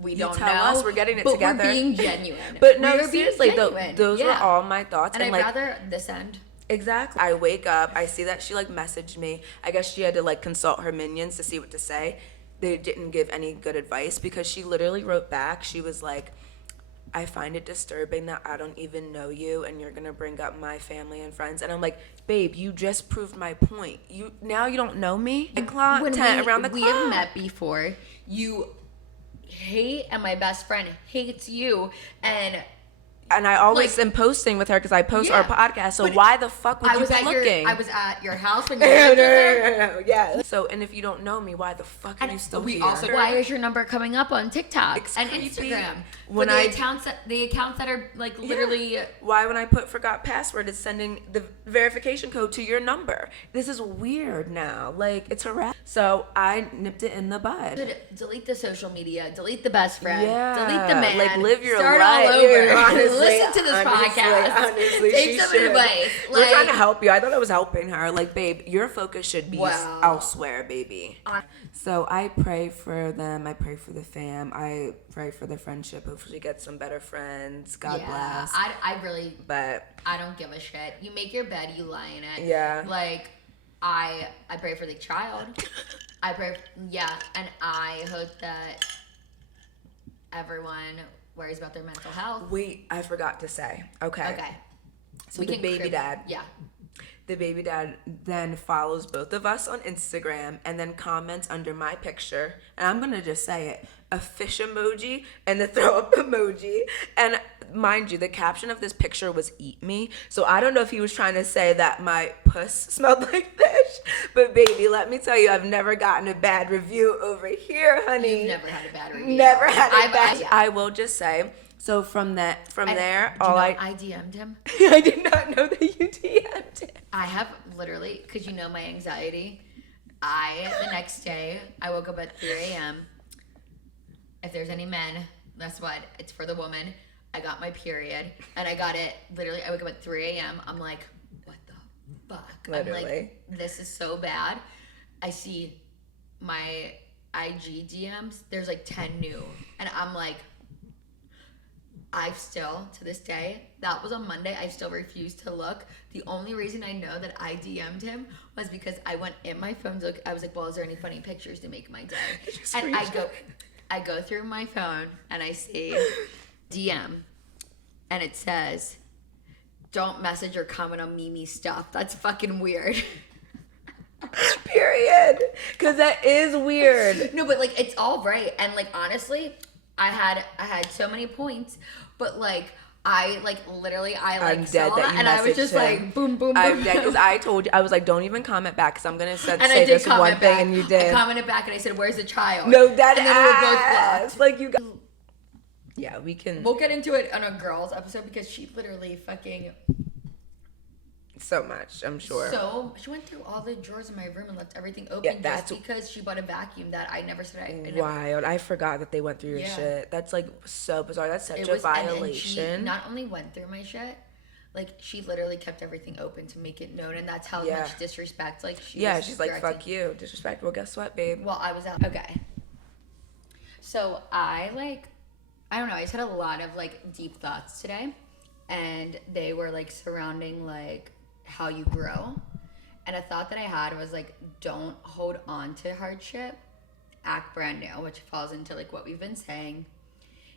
We don't know. Us, we're getting it together. We're being genuine. But no, seriously, those were all my thoughts. And I'd rather this end. Exactly. I wake up, I see that she, like, messaged me. I guess she had to, like, consult her minions to see what to say. They didn't give any good advice because she literally wrote back. She was like, I find it disturbing that I don't even know you and you're gonna bring up my family and friends. And I'm like, babe, you just proved my point. Now you don't know me. Around the clock. We have met before. You hate, and my best friend hates you, and I always am posting with her because I post our podcast. So why the fuck would you be looking? I was at your house when you were there. Yeah. So, and if you don't know me, why the fuck are you still here? Also, why is your number coming up on TikTok and Instagram? When the accounts that are, like, literally. Why when I put forgot password, it's sending the verification code to your number. This is weird now. Like, it's harassment. So I nipped it in the bud. Delete the social media. Delete the best friend. Yeah. Delete the man. Like, live your life. Start all over. Honestly, listen to this podcast. Honestly, take some advice. We're trying to help you. I thought I was helping her. Like, babe, your focus should be elsewhere, baby. So I pray for them. I pray for the fam. I pray for the friendship. Hopefully get some better friends. God bless. But I don't give a shit. You make your bed, you lie in it. Yeah. Like, I pray for the child. And I hope that everyone worries about their mental health. Wait, I forgot to say. Okay. So The baby dad then follows both of us on Instagram and then comments under my picture. And I'm going to just say it. A fish emoji and the throw up emoji. And mind you, the caption of this picture was "eat me." So I don't know if he was trying to say that my puss smelled like fish. But baby, let me tell you, I've never gotten a bad review over here, honey. You've never had a bad review. Never had a bad. I will just say. So from there, I DM'd him. I did not know that you DM'd him. I have literally, because you know my anxiety. The next day, I woke up at 3 a.m. If there's any men, that's what, it's for the woman. I got my period, and I got it, literally, I woke up at 3 a.m. I'm like, what the fuck? Literally. I'm like, this is so bad. I see my IG DMs, there's like 10 new, and I'm like, I've still, to this day, that was on Monday, I still refuse to look. The only reason I know that I DM'd him was because I went in my phone to look. I was like, well, is there any funny pictures to make my day? And I go through my phone and I see DM and it says, don't message or comment on Mimi stuff. That's fucking weird. Period. Because that is weird. No, but like, it's all right. And like, honestly, I had so many points, but like, I saw that and I was just like, boom, boom, boom. I'm dead because I told you, I was like, don't even comment back because I'm going to say this one thing and you did. I commented back and I said, where's the child? No, that and then we were both blocked. Like you got. Yeah, we can. We'll get into it on a girls episode because she literally fucking. So much, I'm sure. So she went through all the drawers in my room and left everything open just because she bought a vacuum that I never said Wild. I forgot that they went through your shit. That's like so bizarre. That's such a violation. And she not only went through my shit, like she literally kept everything open to make it known, and that's how much disrespect. Like she's like, fuck you, disrespect. Well, guess what, babe? Well, I was out. Okay. So I don't know. I just had a lot of like deep thoughts today, and they were like surrounding like how you grow. And a thought that I had was like, don't hold on to hardship, act brand new, which falls into like what we've been saying.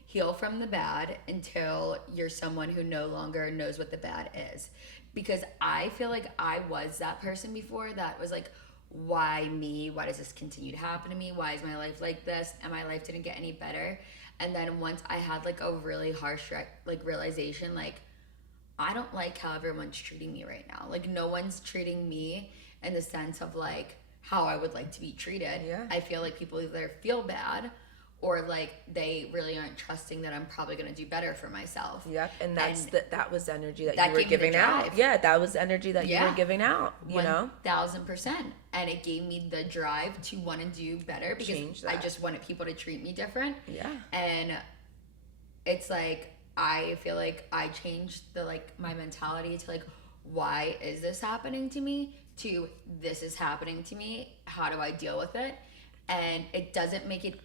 Heal from the bad until you're someone who no longer knows what the bad is. Because I feel like I was that person before that was like, why me? Why does this continue to happen to me? Why is my life like this? And my life didn't get any better. And then once I had like a really harsh like realization, like, I don't like how everyone's treating me right now. Like, no one's treating me in the sense of, like, how I would like to be treated. Yeah. I feel like people either feel bad or, like, they really aren't trusting that I'm probably going to do better for myself. Yep, and that was the energy that you were giving out. Yeah, that was the energy that you were giving out, you know? 1,000%. And it gave me the drive to want to do better because I just wanted people to treat me different. Yeah. And it's, like, I feel like I changed my mentality to like, why is this happening to me? To this is happening to me. How do I deal with it? And it doesn't make it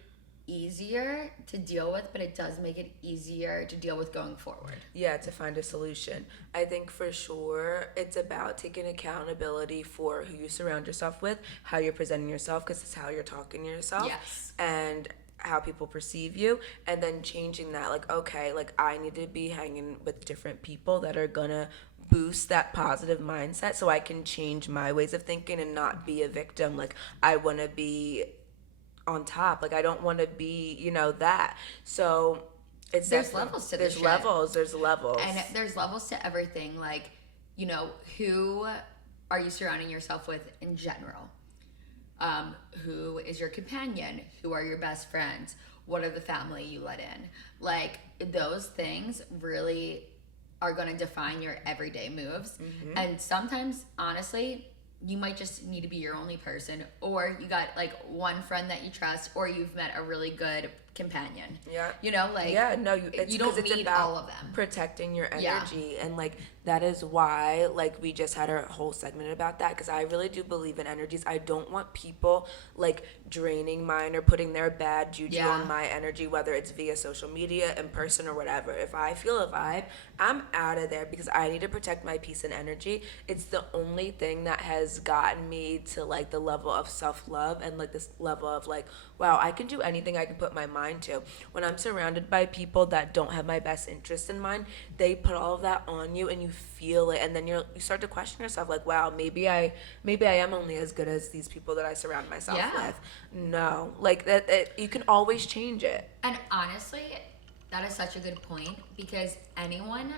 easier to deal with, but it does make it easier to deal with going forward. Yeah, to find a solution. I think for sure it's about taking accountability for who you surround yourself with, how you're presenting yourself, because it's how you're talking to yourself. Yes. And how people perceive you, and then changing that, like, okay, like I need to be hanging with different people that are gonna boost that positive mindset so I can change my ways of thinking and not be a victim. Like, I want to be on top. Like, I don't want to be, that. So there's levels to this shit. There's levels. And there's levels to everything. Like, who are you surrounding yourself with in general? Who is your companion? Who are your best friends? What are the family you let in? Like, those things really are going to define your everyday moves. Mm-hmm. And sometimes, honestly, you might just need to be your only person, or you got like one friend that you trust, or you've met a really good companion. Yeah. You don't need about all of them. Protecting your energy. And like, that is why, like, we just had a whole segment about that, because I really do believe in energies. I don't want people like draining mine or putting their bad juju on my energy, whether it's via social media, in person, or whatever. If I feel a vibe, I'm out of there because I need to protect my peace and energy. It's the only thing that has gotten me to like the level of self-love and like this level of like, wow, I can do anything I can put my mind mind to. When I'm surrounded by people that don't have my best interest in mind, they put all of that on you and you feel it, and then you start to question yourself like, wow, maybe I am only as good as these people that I surround myself with. No, like that you can always change it. And honestly, that is such a good point, because anyone,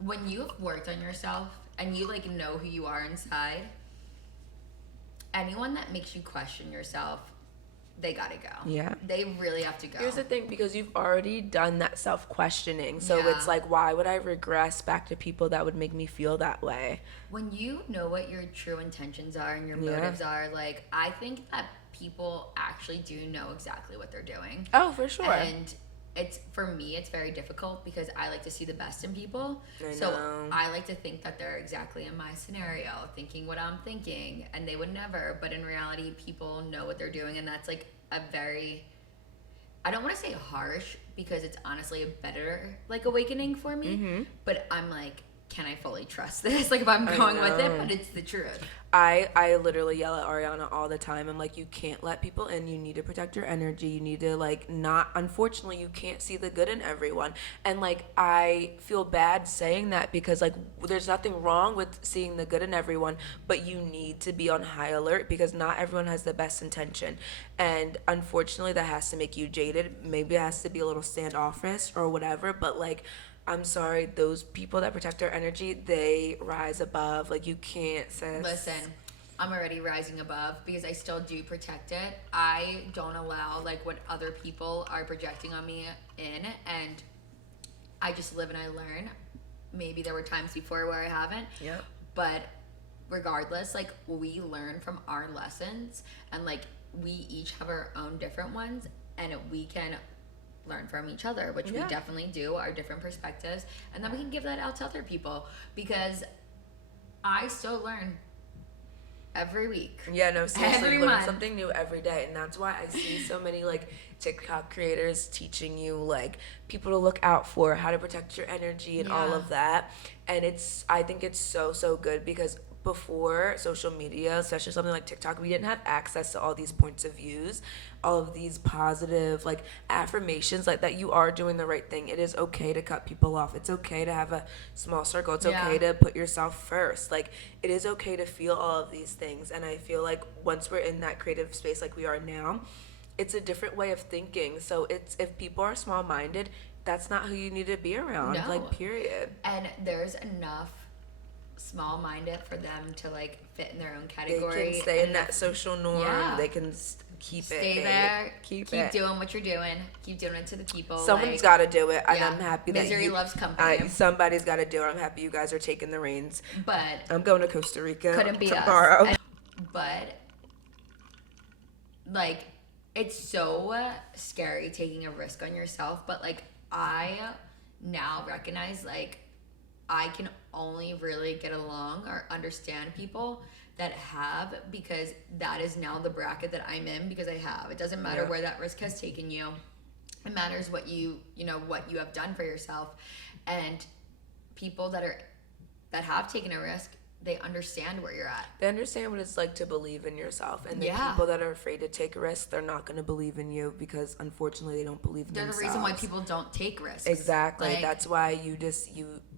when you've worked on yourself and you like know who you are inside, anyone that makes you question yourself, they gotta go. Yeah. They really have to go. Here's the thing, because you've already done that self-questioning. So it's like, why would I regress back to people that would make me feel that way? When you know what your true intentions are and your motives are, like, I think that people actually do know exactly what they're doing. Oh, for sure. And for me, it's very difficult because I like to see the best in people. So I like to think that they're exactly in my scenario, thinking what I'm thinking, and they would never. But in reality, people know what they're doing, and that's like a very, I don't want to say harsh, because it's honestly a better like awakening for me. But I'm like, can I fully trust this? Like, if I'm going with it, but it's the truth. I literally yell at Ariana all the time. I'm like, you can't let people in. You need to protect your energy. You need to, like, not, unfortunately, you can't see the good in everyone. And, like, I feel bad saying that because, like, there's nothing wrong with seeing the good in everyone, but you need to be on high alert because not everyone has the best intention. And, unfortunately, that has to make you jaded. Maybe it has to be a little standoffish or whatever, but, like, I'm sorry, those people that protect their energy, they rise above. Like, you can't say. Listen, I'm already rising above because I still do protect it. I don't allow, like, what other people are projecting on me in, and I just live and I learn. Maybe there were times before where I haven't. Yeah. But regardless, like, we learn from our lessons, and, like, we each have our own different ones, and we can learn from each other, which we definitely do, our different perspectives, and then we can give that out to other people, because I still learn every week. Yeah, no, seriously, every learn month. something new every day, and that's why I see so many like TikTok creators teaching you like people to look out for, how to protect your energy and all of that. And I think it's so good, because before social media, especially something like TikTok, we didn't have access to all these points of views, all of these positive like affirmations like that you are doing the right thing. It is okay to cut people off. It's okay to have a small circle. It's okay to put yourself first. Like, it is okay to feel all of these things. And I feel like once we're in that creative space like we are now, it's a different way of thinking. So it's, if people are small-minded, that's not who you need to be around. No. Like, period. And there's enough small-minded for them to like fit in their own category. They can stay in that social norm. They can stay it. there. Keep doing what you're doing. Keep doing it to the people. Someone's got to do it, and I'm happy that misery loves company. Somebody's got to do it. I'm happy you guys are taking the reins. But I'm going to Costa Rica couldn't be tomorrow. But like, it's so scary taking a risk on yourself. But like, I now recognize like I can only really get along or understand people that have, because that is now the bracket that I'm in, because I have. It doesn't matter where that risk has taken you. It matters what you have done for yourself. And people that have taken a risk, they understand where you're at. They understand what it's like to believe in yourself. And the people that are afraid to take a risk, they're not going to believe in you, because unfortunately they don't believe in themselves. They're the reason why people don't take risks. Exactly. Like, that's why you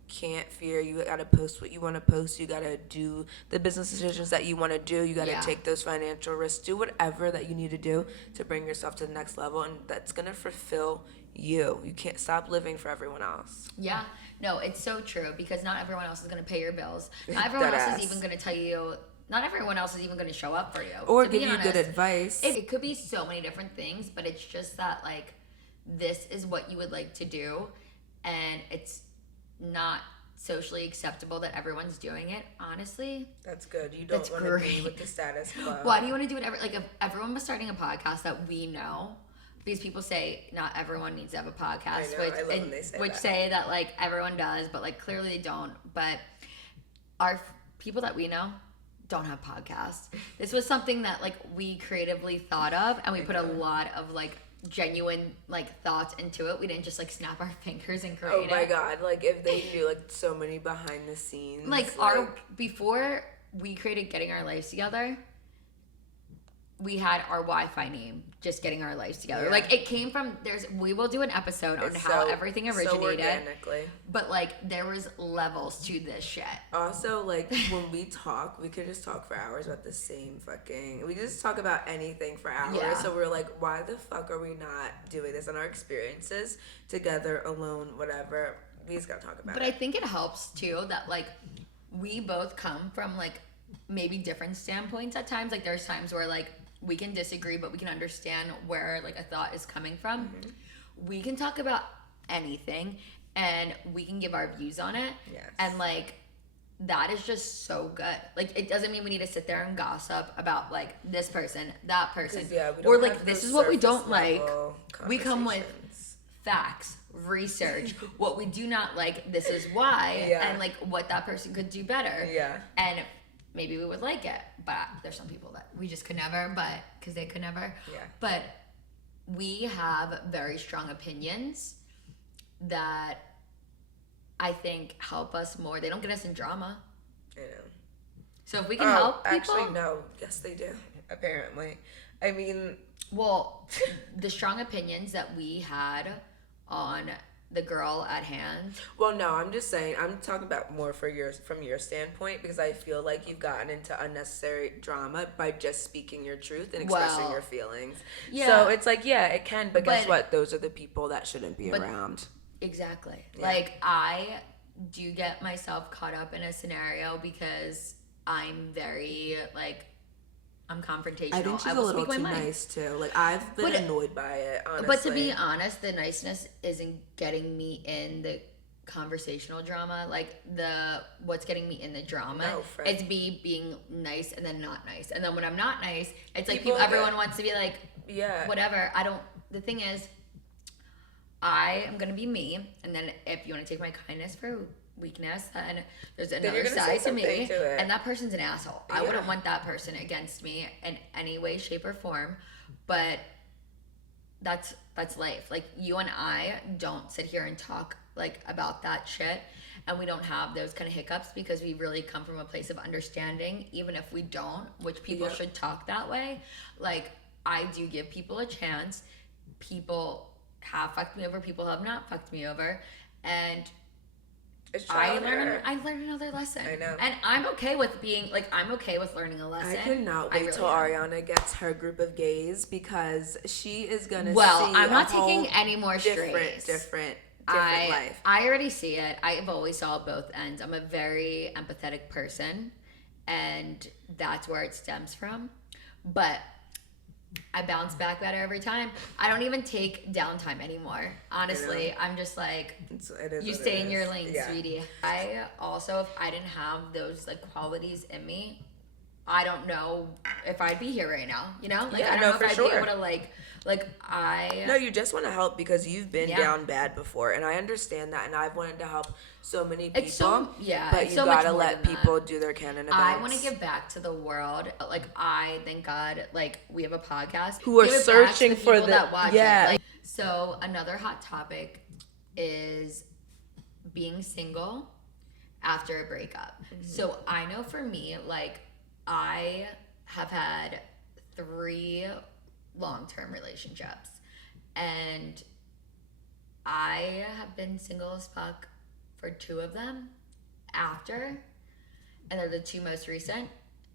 can't fear. You got to post what you want to post. You got to do the business decisions that you want to do. You got to take those financial risks. Do whatever that you need to do to bring yourself to the next level, and that's going to fulfill you. You can't stop living for everyone else. Yeah. No, it's so true, because not everyone else is going to pay your bills. Not everyone else is even going to tell you. Not everyone else is even going to show up for you. Or give you good advice. It could be so many different things, but it's just that, like, this is what you would like to do, and it's not socially acceptable that everyone's doing it, honestly. That's good. You don't want to be with the status quo. Why do you want to do it? Like, if everyone was starting a podcast that we know, because people say not everyone needs to have a podcast, say that like everyone does, but like clearly they don't. But our people that we know don't have podcasts. This was something that like we creatively thought of, and we put a lot of like genuine like thoughts into it. We didn't just like snap our fingers and create it. Oh my god, like if they knew like so many behind the scenes. Like before we created Getting Our Lives Together, we had our Wi-Fi name, just getting our lives together. Yeah. Like, it came from, we will do an episode on how everything originated. So organically. But, like, there was levels to this shit. Also, like, when we talk, we could just talk for hours about the same we just talk about anything for hours. Yeah. So we're like, why the fuck are we not doing this on our experiences together, alone, whatever? We just gotta talk about it. But I think it helps, too, that, like, we both come from, like, maybe different standpoints at times. Like, there's times where, like, we can disagree, but we can understand where, like, a thought is coming from. Mm-hmm. We can talk about anything, and we can give our views on it. Yes. And, like, that is just so good. Like, it doesn't mean we need to sit there and gossip about, like, this person, that person. Yeah, or, like, this is what we don't like. We come with facts, research, what we do not like, this is why, and, like, what that person could do better. Yeah. And maybe we would like it, but there's some people that we just could never, because they could never. Yeah. But we have very strong opinions that I think help us more. They don't get us in drama. I know. So if we can help people. Actually, no. Yes, they do. Apparently. I mean. Well, the strong opinions that we had on the girl at hand. Well, no, I'm just saying, I'm talking about more from your standpoint, because I feel like you've gotten into unnecessary drama by just speaking your truth and expressing your feelings. Yeah. So it's like, yeah, it can, but guess what? Those are the people that shouldn't be around. Exactly. Yeah. Like, I do get myself caught up in a scenario because I'm very, like, I'm confrontational. I think she's a little too nice too. Like, I've been annoyed by it, honestly. But to be honest, the niceness isn't getting me in the conversational drama. Like, what's getting me in the drama is me being nice and then not nice. And then when I'm not nice, it's like everyone wants to be like, whatever. The thing is, I am gonna be me, and then if you want to take my kindness for weakness, and there's another side to me, and that person's an asshole. I wouldn't want that person against me in any way, shape, or form. But that's life. Like, you and I don't sit here and talk, like, about that shit, and we don't have those kind of hiccups because we really come from a place of understanding, even if we don't, which people should talk that way. Like, I do give people a chance. People have fucked me over, people have not fucked me over, and I learned another lesson. I know. And I'm okay with being, like, I'm okay with learning a lesson. I cannot wait till Ariana gets her group of gays, because she is going to see I'm not taking any more strays. Different life. I already see it. I've always saw both ends. I'm a very empathetic person, and that's where it stems from. But I bounce back better every time. I don't even take downtime anymore. Honestly, I'm just like, you stay in your lane, sweetie. I also, if I didn't have those, like, qualities in me, I don't know if I'd be here right now. You know, like, I don't know if I'd be able to, like No, you just want to help because you've been down bad before, and I understand that, and I've wanted to help so many people. But you gotta let people do their canon events. I want to give back to the world. Like, I thank God, like, we have a podcast who are searching for that watch it. Like, so another hot topic is being single after a breakup. Mm-hmm. So I know for me, like, I have had 3 long-term relationships, and I have been single as fuck for 2 of them after, and they're the 2 most recent,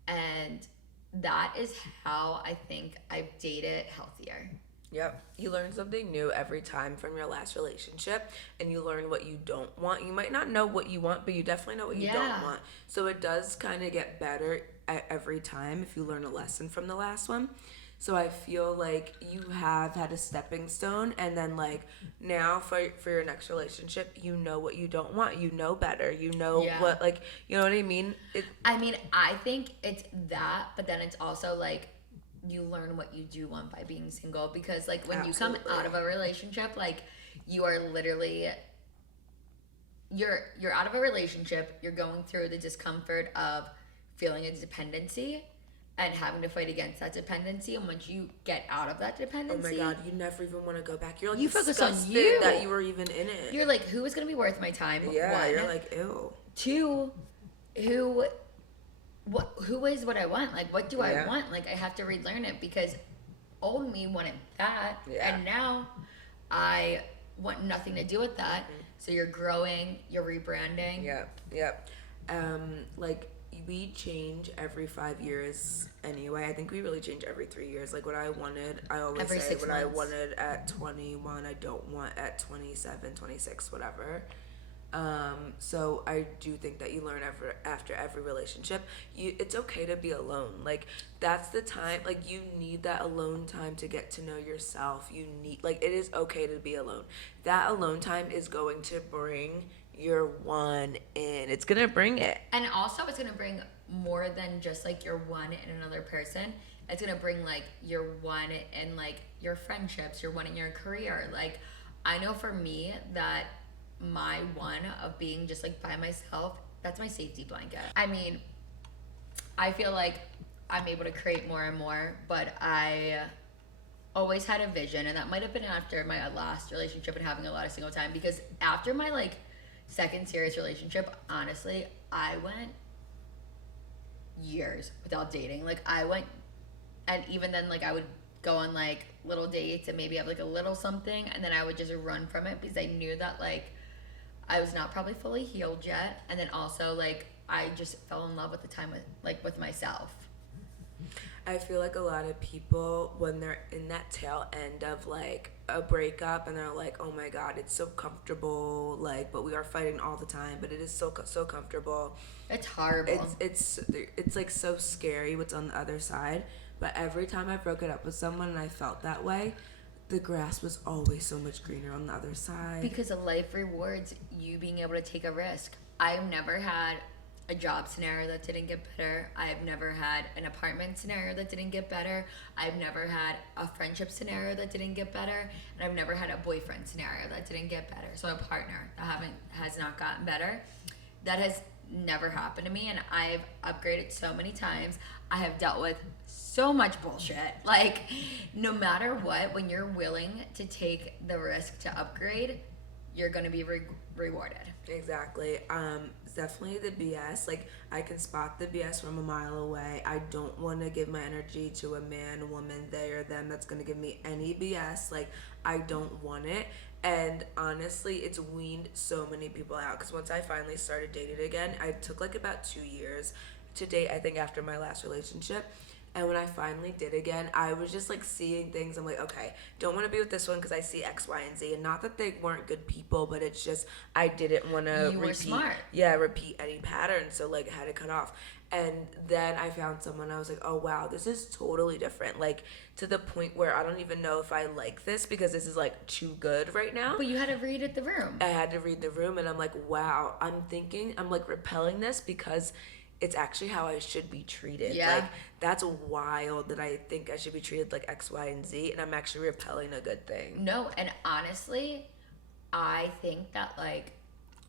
and that is how I think I've dated healthier. Yep. You learn something new every time from your last relationship, and you learn what you don't want. You might not know what you want, but you definitely know what you don't want. So it does kind of get better at every time if you learn a lesson from the last one. So I feel like you have had a stepping stone, and then, like, now for your next relationship, you know what you don't want. You know better. You know what, like, you know what I mean? I think it's that, but then it's also, like, you learn what you do want by being single, because, like, when you come out of a relationship, like, you are literally, you're out of a relationship, you're going through the discomfort of feeling a dependency and having to fight against that dependency, and once you get out of that dependency, oh my God, you never even want to go back. You're like, you focus on you, that you were even in it. You're like, who is going to be worth my time? Yeah, 1, you're like, ew. 2, who who is what I want? Like, what do I want? Like, I have to relearn it because old me wanted that, and now I want nothing to do with that. So you're growing, you're rebranding. Yep. Like, we change every 5 years anyway. I think we really change every 3 years. Like, what I wanted, I always every say what months. I wanted at 21, I don't want at 27, 26, whatever. So I do think that you learn after every relationship. It's okay to be alone. Like, that's the time, like, you need that alone time to get to know yourself. Like, it is okay to be alone. That alone time is going to bring your one in. It's gonna bring it. And also it's gonna bring more than just like your one in another person. It's gonna bring like your one in like your friendships, your one in your career. Like, I know for me that my one of being just like by myself, that's my safety blanket. I mean, I feel like I'm able to create more and more, but I always had a vision, and that might have been after my last relationship and having a lot of single time, because after my like second serious relationship, honestly, I went years without dating. Like, I went, and even then, like, I would go on like little dates and maybe have like a little something, and then I would just run from it because I knew that like I was not probably fully healed yet, and then also like I just fell in love with the time with myself. I feel like a lot of people, when they're in that tail end of like a breakup and they're like, oh my god, it's so comfortable, like, but we are fighting all the time, but it is so comfortable. It's horrible. It's like so scary what's on the other side. But every time I've broken up with someone and I felt that way, the grass was always so much greener on the other side. Because life rewards you being able to take a risk. I've never had a job scenario that didn't get better. I've never had an apartment scenario that didn't get better. I've never had a friendship scenario that didn't get better. And I've never had a boyfriend scenario that didn't get better. So a partner that has not gotten better. That has never happened to me, and I've upgraded so many times. I have dealt with so much bullshit. Like, no matter what, when you're willing to take the risk to upgrade, you're going to be rewarded. Exactly. Definitely the BS. Like, I can spot the BS from a mile away. I don't want to give my energy to a man, woman, they or them that's going to give me any BS. Like, I don't want it. And honestly, it's weaned so many people out, because once I finally started dating again, I took like about 2 years to date, I think, after my last relationship. And when I finally did again, I was just like seeing things. I'm like, okay, don't want to be with this one because I see X, Y, and Z. And not that they weren't good people, but it's just I didn't want to repeat any patterns. So like I had to cut off. And then I found someone, I was like, oh wow, this is totally different. Like, to the point where I don't even know if I like this, because this is like too good right now. But you had to read the room. I had to read the room, and I'm like, wow, I'm like repelling this because it's actually how I should be treated. Yeah. Like, that's wild that I think I should be treated like X, Y, and Z, and I'm actually repelling a good thing. No, and honestly, I think that like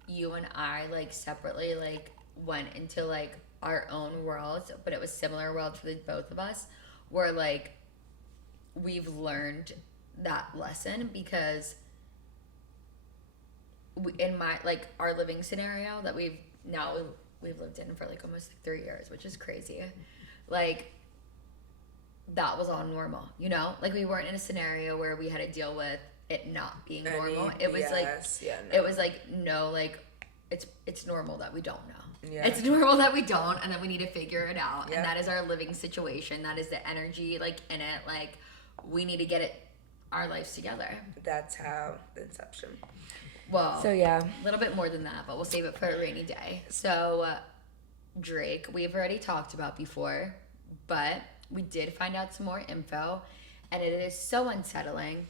you and I like separately like went into like our own worlds, but it was similar worlds for the both of us, where like we've learned that lesson, because in my like our living scenario that we've lived in for like almost like 3 years, which is crazy. Like, that was all normal, you know? Like, we weren't in a scenario where we had to deal with it not being normal. It was it was like, no, like, it's normal that we don't know. Yeah. It's normal that we don't, and that we need to figure it out. Yeah. And that is our living situation. That is the energy, like, in it. Like, we need to get our lives together. That's how the inception. Well, so yeah, a little bit more than that, but we'll save it for a rainy day. So, Drake, we've already talked about before, but we did find out some more info, and it is so unsettling,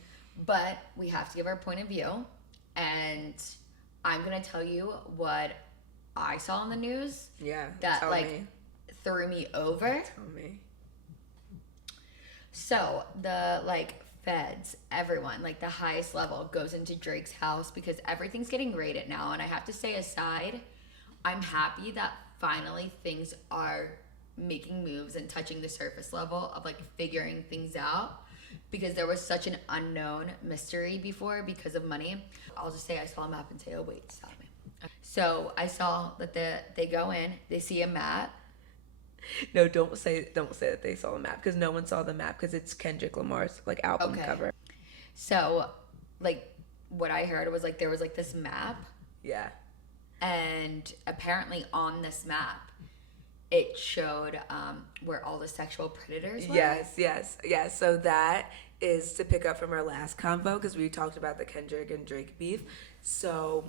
but we have to give our point of view, and I'm going to tell you what I saw in the news. Yeah, that, like, threw me over. Tell me. So, the, like, feds, everyone, like the highest level, goes into Drake's house because everything's getting raided now. And I have to say, aside, I'm happy that finally things are making moves and touching the surface level of like figuring things out, because there was such an unknown mystery before because of money. I'll just say I saw a map and say, oh wait, stop me. So I saw that they go in, they see a map, No, don't say that they saw the map, because no one saw the map, because it's Kendrick Lamar's like album cover. So, like, what I heard was like there was like this map. Yeah. And apparently on this map, it showed where all the sexual predators were. Yes. So that is to pick up from our last convo, because we talked about the Kendrick and Drake beef. So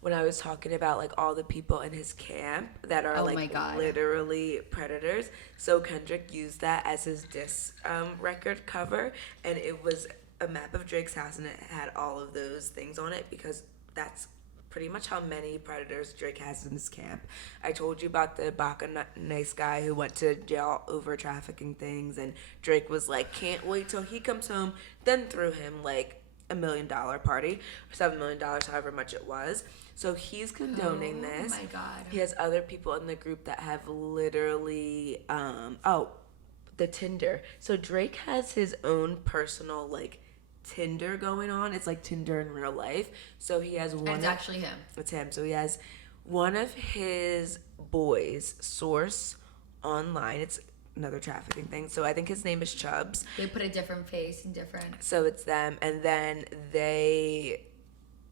when I was talking about like all the people in his camp that are literally predators, so Kendrick used that as his diss record cover, and it was a map of Drake's house, and it had all of those things on it, because that's pretty much how many predators Drake has in his camp. I told you about the Baca nice guy who went to jail over trafficking things, and Drake was like, can't wait till he comes home, then threw him like $1 million party, or $7 million, however much it was. So he's condoning this. Oh my God. He has other people in the group that have literally, the Tinder. So Drake has his own personal like Tinder going on. It's like Tinder in real life. So he has one. And it's actually him. It's him. So he has one of his boys source online. It's another trafficking thing. So I think his name is Chubbs. They put a different face and different. So it's them, and then they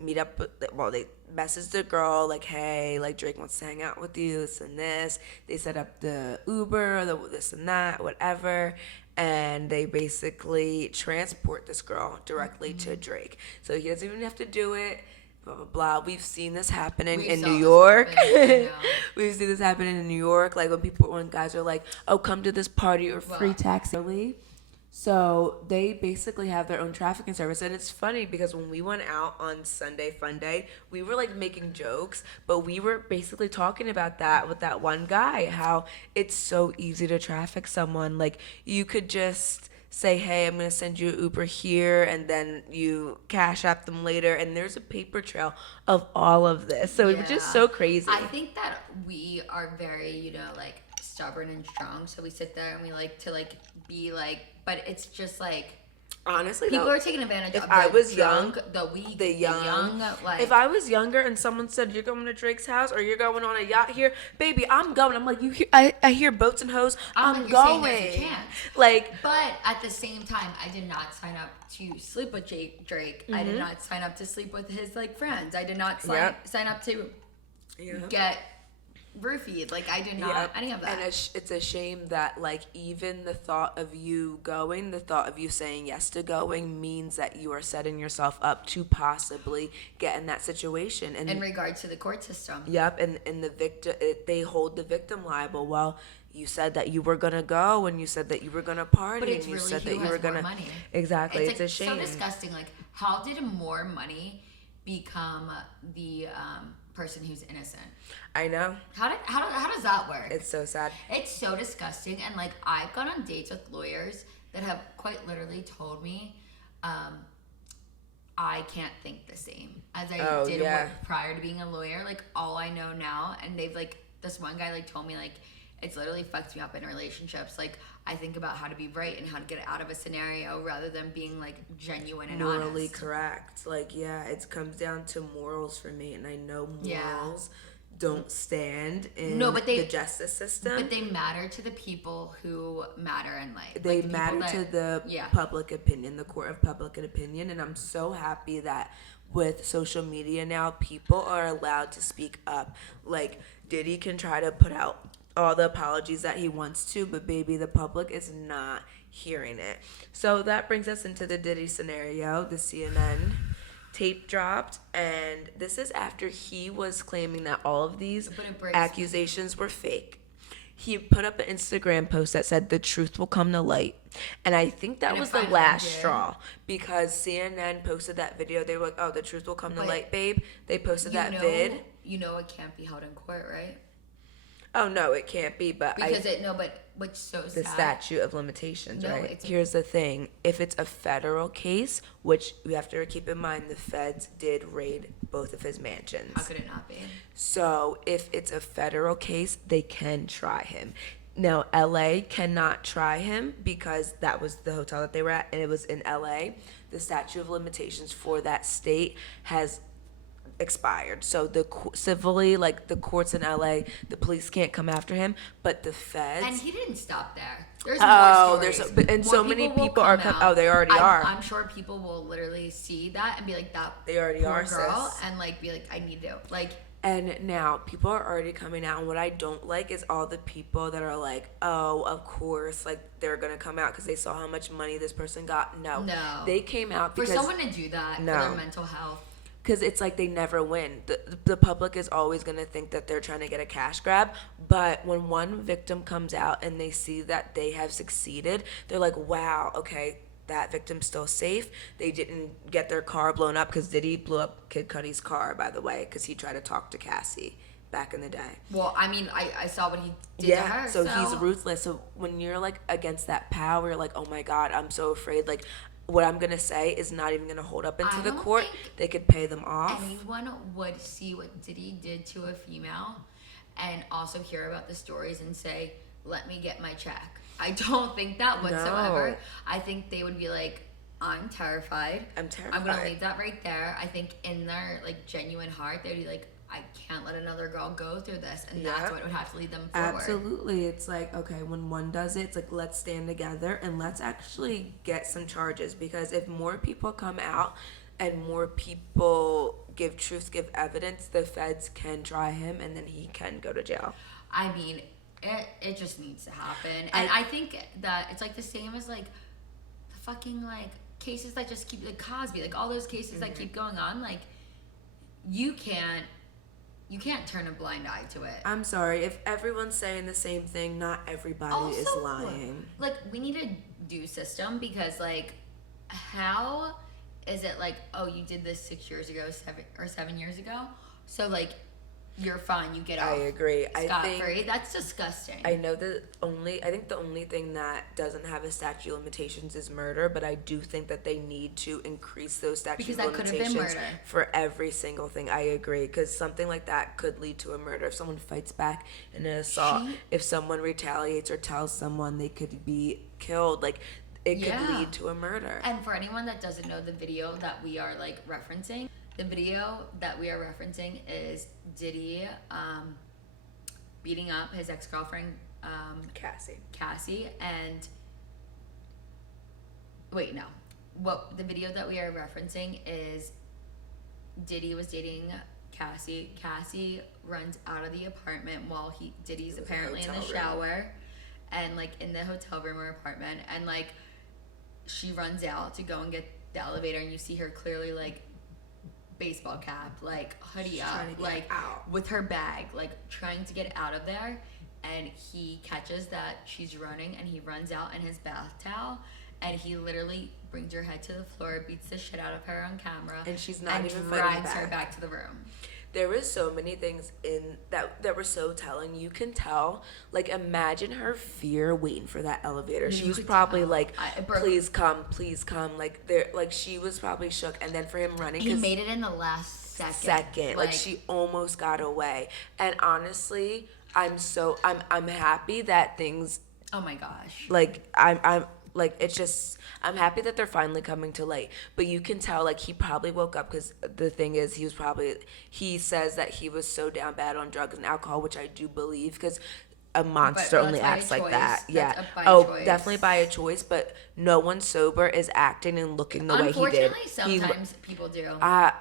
meet up with, well, they message the girl like, hey, like Drake wants to hang out with you, this and this. They set up the Uber, this and that, whatever. And they basically transport this girl directly to Drake. So he doesn't even have to do it, blah, blah, blah. We've seen this happening in New York. We've seen this happening in New York. Like when guys are like, oh, come to this party or free taxi. So they basically have their own trafficking service. And it's funny because when we went out on Sunday Fun Day, we were like making jokes, but we were basically talking about that with that one guy, how it's so easy to traffic someone. Like you could just say, hey, I'm going to send you an Uber here, and then you cash app them later, and there's a paper trail of all of this. So it was just so crazy. I think that we are very, like stubborn and strong, so we sit there and we like to like be like, but it's just like, honestly, people are taking advantage of I was young, the weak, the young. Like, if I was younger and someone said you're going to Drake's house or you're going on a yacht here, baby, I'm going. I'm like, you hear? I hear boats and hoes. I'm going. Like, but at the same time, I did not sign up to sleep with Drake. Mm-hmm. I did not sign up to sleep with his like friends. I did not sign up to get roofied. Like I did not any of that. And it's a shame that like even the thought of you going, the thought of you saying yes to going means that you are setting yourself up to possibly get in that situation. And in regards to the court system. Yep, and the victim, they hold the victim liable. Well, you said that you were gonna go, and you said that you were gonna party, but it's and you really said that you were gonna money. Exactly. It's like a shame. So disgusting. Like how did more money become the person who's innocent? I know. How does that work? It's so sad. It's so disgusting. And like I've gone on dates with lawyers that have quite literally told me I can't think the same as I did prior to being a lawyer. Like all I know now, and they've like, this one guy like told me like it's literally fucked me up in relationships. Like I think about how to be right and how to get out of a scenario rather than being like genuine and morally honest. Correct. Like it comes down to morals for me, and I know morals don't stand in the justice system. But they matter to the people who matter in life. They matter to the public opinion, the court of public opinion, and I'm so happy that with social media now, people are allowed to speak up. Like Diddy can try to put out all the apologies that he wants to, but baby, the public is not hearing it. So that brings us into the Diddy scenario. The CNN tape dropped, and this is after he was claiming that all of these accusations were fake. He put up an Instagram post that said the truth will come to light, and I think that was the last straw, because CNN posted that video. They were like, oh, the truth will come to light, babe. They posted that vid. You know it can't be held in court, right? Oh no, it can't be. But what's so sad? The statute of limitations, right? Here's the thing: if it's a federal case, which we have to keep in mind, the feds did raid both of his mansions. How could it not be? So if it's a federal case, they can try him. Now, LA cannot try him because that was the hotel that they were at, and it was in LA. The statute of limitations for that state has expired. So civilly, like the courts in LA, the police can't come after him, but the feds. And he didn't stop there. There's more stories. So many people are coming. Oh, they already are. I'm sure people will literally see that and be like, that they already poor are, girl, sis. and like be like, I need to like. And now people are already coming out, and what I don't like is all the people that are like, oh, of course, like they're gonna come out because they saw how much money this person got. No, they came out because for someone to do that for their mental health. Because it's like they never win. The public is always going to think that they're trying to get a cash grab. But when one victim comes out and they see that they have succeeded, they're like, wow, okay, that victim's still safe. They didn't get their car blown up, because Diddy blew up Kid Cudi's car, by the way, because he tried to talk to Cassie back in the day. Well, I mean, I saw what he did to her. So he's ruthless. So when you're like against that power, you're like, oh my God, I'm so afraid. Like, what I'm going to say is not even going to hold up into the court. They could pay them off. Anyone would see what Diddy did to a female and also hear about the stories and say, let me get my check. I don't think that whatsoever. No. I think they would be like, I'm terrified. I'm going to leave that right there. I think in their like genuine heart, they'd be like, I can't let another girl go through this, and that's what would have to lead them forward. Absolutely. It's like, okay, when one does it, it's like, let's stand together and let's actually get some charges, because if more people come out and more people give evidence, the feds can try him and then he can go to jail. I mean, it just needs to happen. And I think that it's like the same as like the fucking like cases that just keep, like Cosby, like all those cases that keep going on, like you can't turn a blind eye to it. I'm sorry. If everyone's saying the same thing, not everybody is lying. Like, we need a due system, because, like, how is it like, oh, you did this 6 years ago, 7 years ago? So, like, you're fine, you get off. I agree. Scot-free. That's disgusting. I think the only thing that doesn't have a statute of limitations is murder, but I do think that they need to increase those statute of limitations for every single thing. I agree, because something like that could lead to a murder. If someone fights back in an assault, if someone retaliates or tells someone, they could be killed. Like, it could lead to a murder. And for anyone that doesn't know the video that we are like referencing, the video that we are referencing is Diddy beating up his ex-girlfriend, Cassie, and wait, no. What the video that we are referencing is Diddy was dating Cassie. Cassie runs out of the apartment while Diddy's apparently in the shower and like in the hotel room or apartment, and like she runs out to go and get the elevator, and you see her clearly like baseball cap, like hoodie up, like with her bag, like trying to get out of there, and he catches that she's running, and he runs out in his bath towel, and he literally brings her head to the floor, beats the shit out of her on camera, and she's not even drags her back to the room. There was so many things in that were so telling. You can tell, like, imagine her fear waiting for that elevator. She was probably like, please come, like she was probably shook. And then for him running, he made it in the last second. Like she almost got away. And honestly, I'm happy that things, oh my gosh, like I'm like, it's just, I'm happy that they're finally coming to light. But you can tell, like, he probably woke up, because the thing is, he says that he was so down bad on drugs and alcohol, which I do believe, because a monster only acts like that. That's choice. Definitely by a choice, but no one sober is acting and looking the way he did. Unfortunately, sometimes people do. I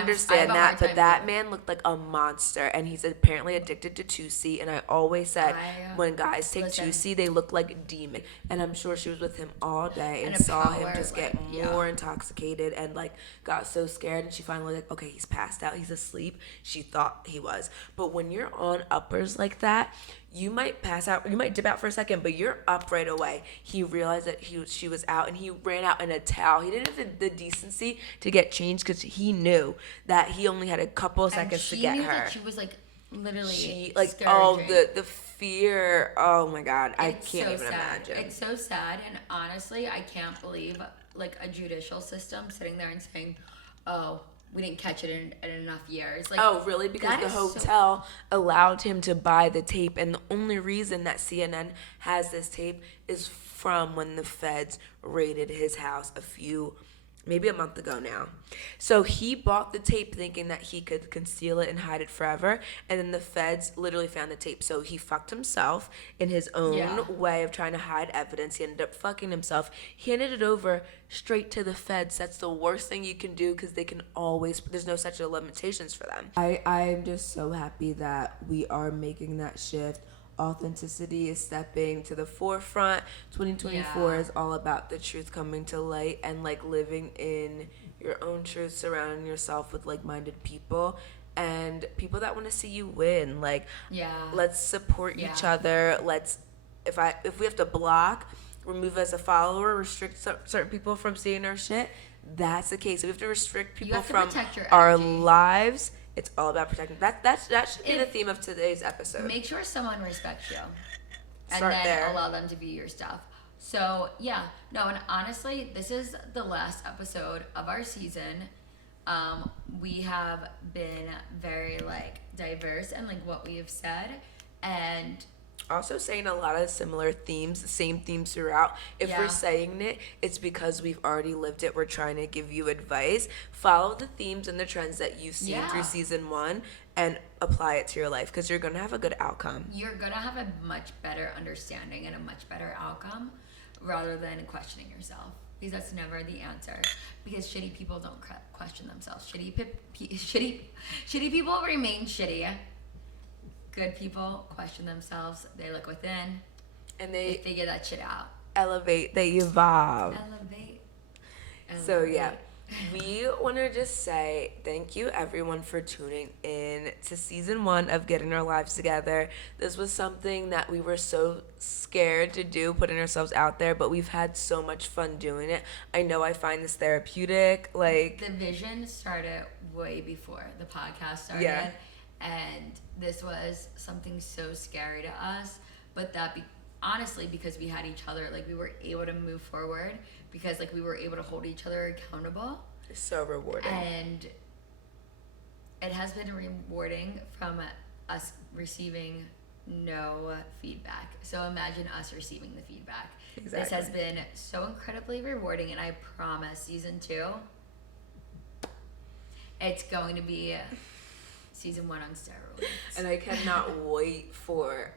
understand that, but that man looked like a monster, and he's apparently addicted to 2C, and I always said when guys take 2C, they look like demons. And I'm sure she was with him all day and saw him just get more intoxicated and like got so scared, and she finally like, okay, he's passed out, he's asleep. She thought he was. But when you're on uppers like that, you might pass out, you might dip out for a second, but you're up right away. He realized that she was out, and he ran out in a towel. He didn't have the decency to get changed, because he knew that he only had a couple of seconds to get her. That she was like literally the fear. Oh my God, I can't even imagine. It's so sad, and honestly, I can't believe like a judicial system sitting there and saying, "Oh, we didn't catch it in enough years." Like, oh, really? Because the hotel allowed him to buy the tape, and the only reason that CNN has this tape is from when the feds raided his house a few maybe a month ago now. So he bought the tape thinking that he could conceal it and hide it forever, and then the feds literally found the tape. So he fucked himself in his own way of trying to hide evidence. He ended up fucking himself. He handed it over straight to the feds. That's the worst thing you can do, because they can always, there's no statute of limitations for them. I'm just so happy that we are making that shift. Authenticity is stepping to the forefront. 2024 is all about the truth coming to light and like living in your own truth, surrounding yourself with like-minded people and people that want to see you win. Like, let's support each other. Let's, if we have to block, remove as a follower, restrict certain people from seeing our shit, that's the case. If we have to restrict people from our lives, it's all about protecting. That should be the theme of today's episode. Make sure someone respects you. And then allow them to view your stuff. So, and honestly, this is the last episode of our season. We have been very, like, diverse in, like, what we have said. And also saying a lot of similar themes, the same themes throughout. If we're saying it, it's because we've already lived it. We're trying to give you advice. Follow the themes and the trends that you've seen through season 1 and apply it to your life, because you're going to have a good outcome. You're going to have a much better understanding and a much better outcome rather than questioning yourself, because that's never the answer. Because shitty people don't question themselves. Shitty people remain shitty. Good people question themselves. They look within, and they figure that shit out. Elevate. They evolve. Elevate. So we want to just say thank you everyone for tuning in to season 1 of Getting Our Lives Together. This was something that we were so scared to do, putting ourselves out there, but we've had so much fun doing it. I know I find this therapeutic. Like, the vision started way before the podcast started. And this was something so scary to us, but honestly, because we had each other, like, we were able to move forward, because like we were able to hold each other accountable. It's so rewarding. And it has been rewarding from us receiving no feedback. So imagine us receiving the feedback. Exactly. This has been so incredibly rewarding, and I promise season 2, it's going to be season 1 on steroids. And I cannot wait for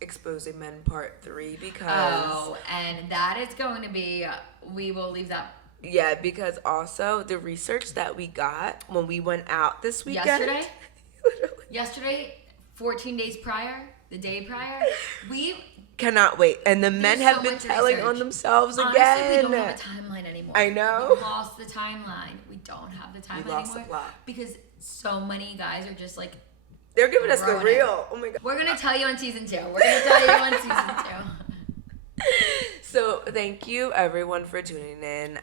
Exposing Men Part 3, because and that is going to be, we will leave that. Yeah, because also the research that we got when we went out this weekend. Yesterday, 14 days prior, the day prior, we cannot wait. And the men have been telling on themselves again. We don't have a timeline anymore. I know. We lost the timeline. We don't have the timeline anymore. Because so many guys are just like, they're giving us the real. Oh my God. We're going to tell you on season 2. So thank you everyone for tuning in.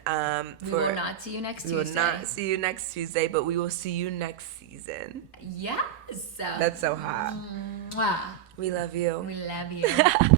We will not see you next Tuesday. We will not see you next Tuesday, but we will see you next season. Yes. That's so hot. Mwah. We love you. We love you.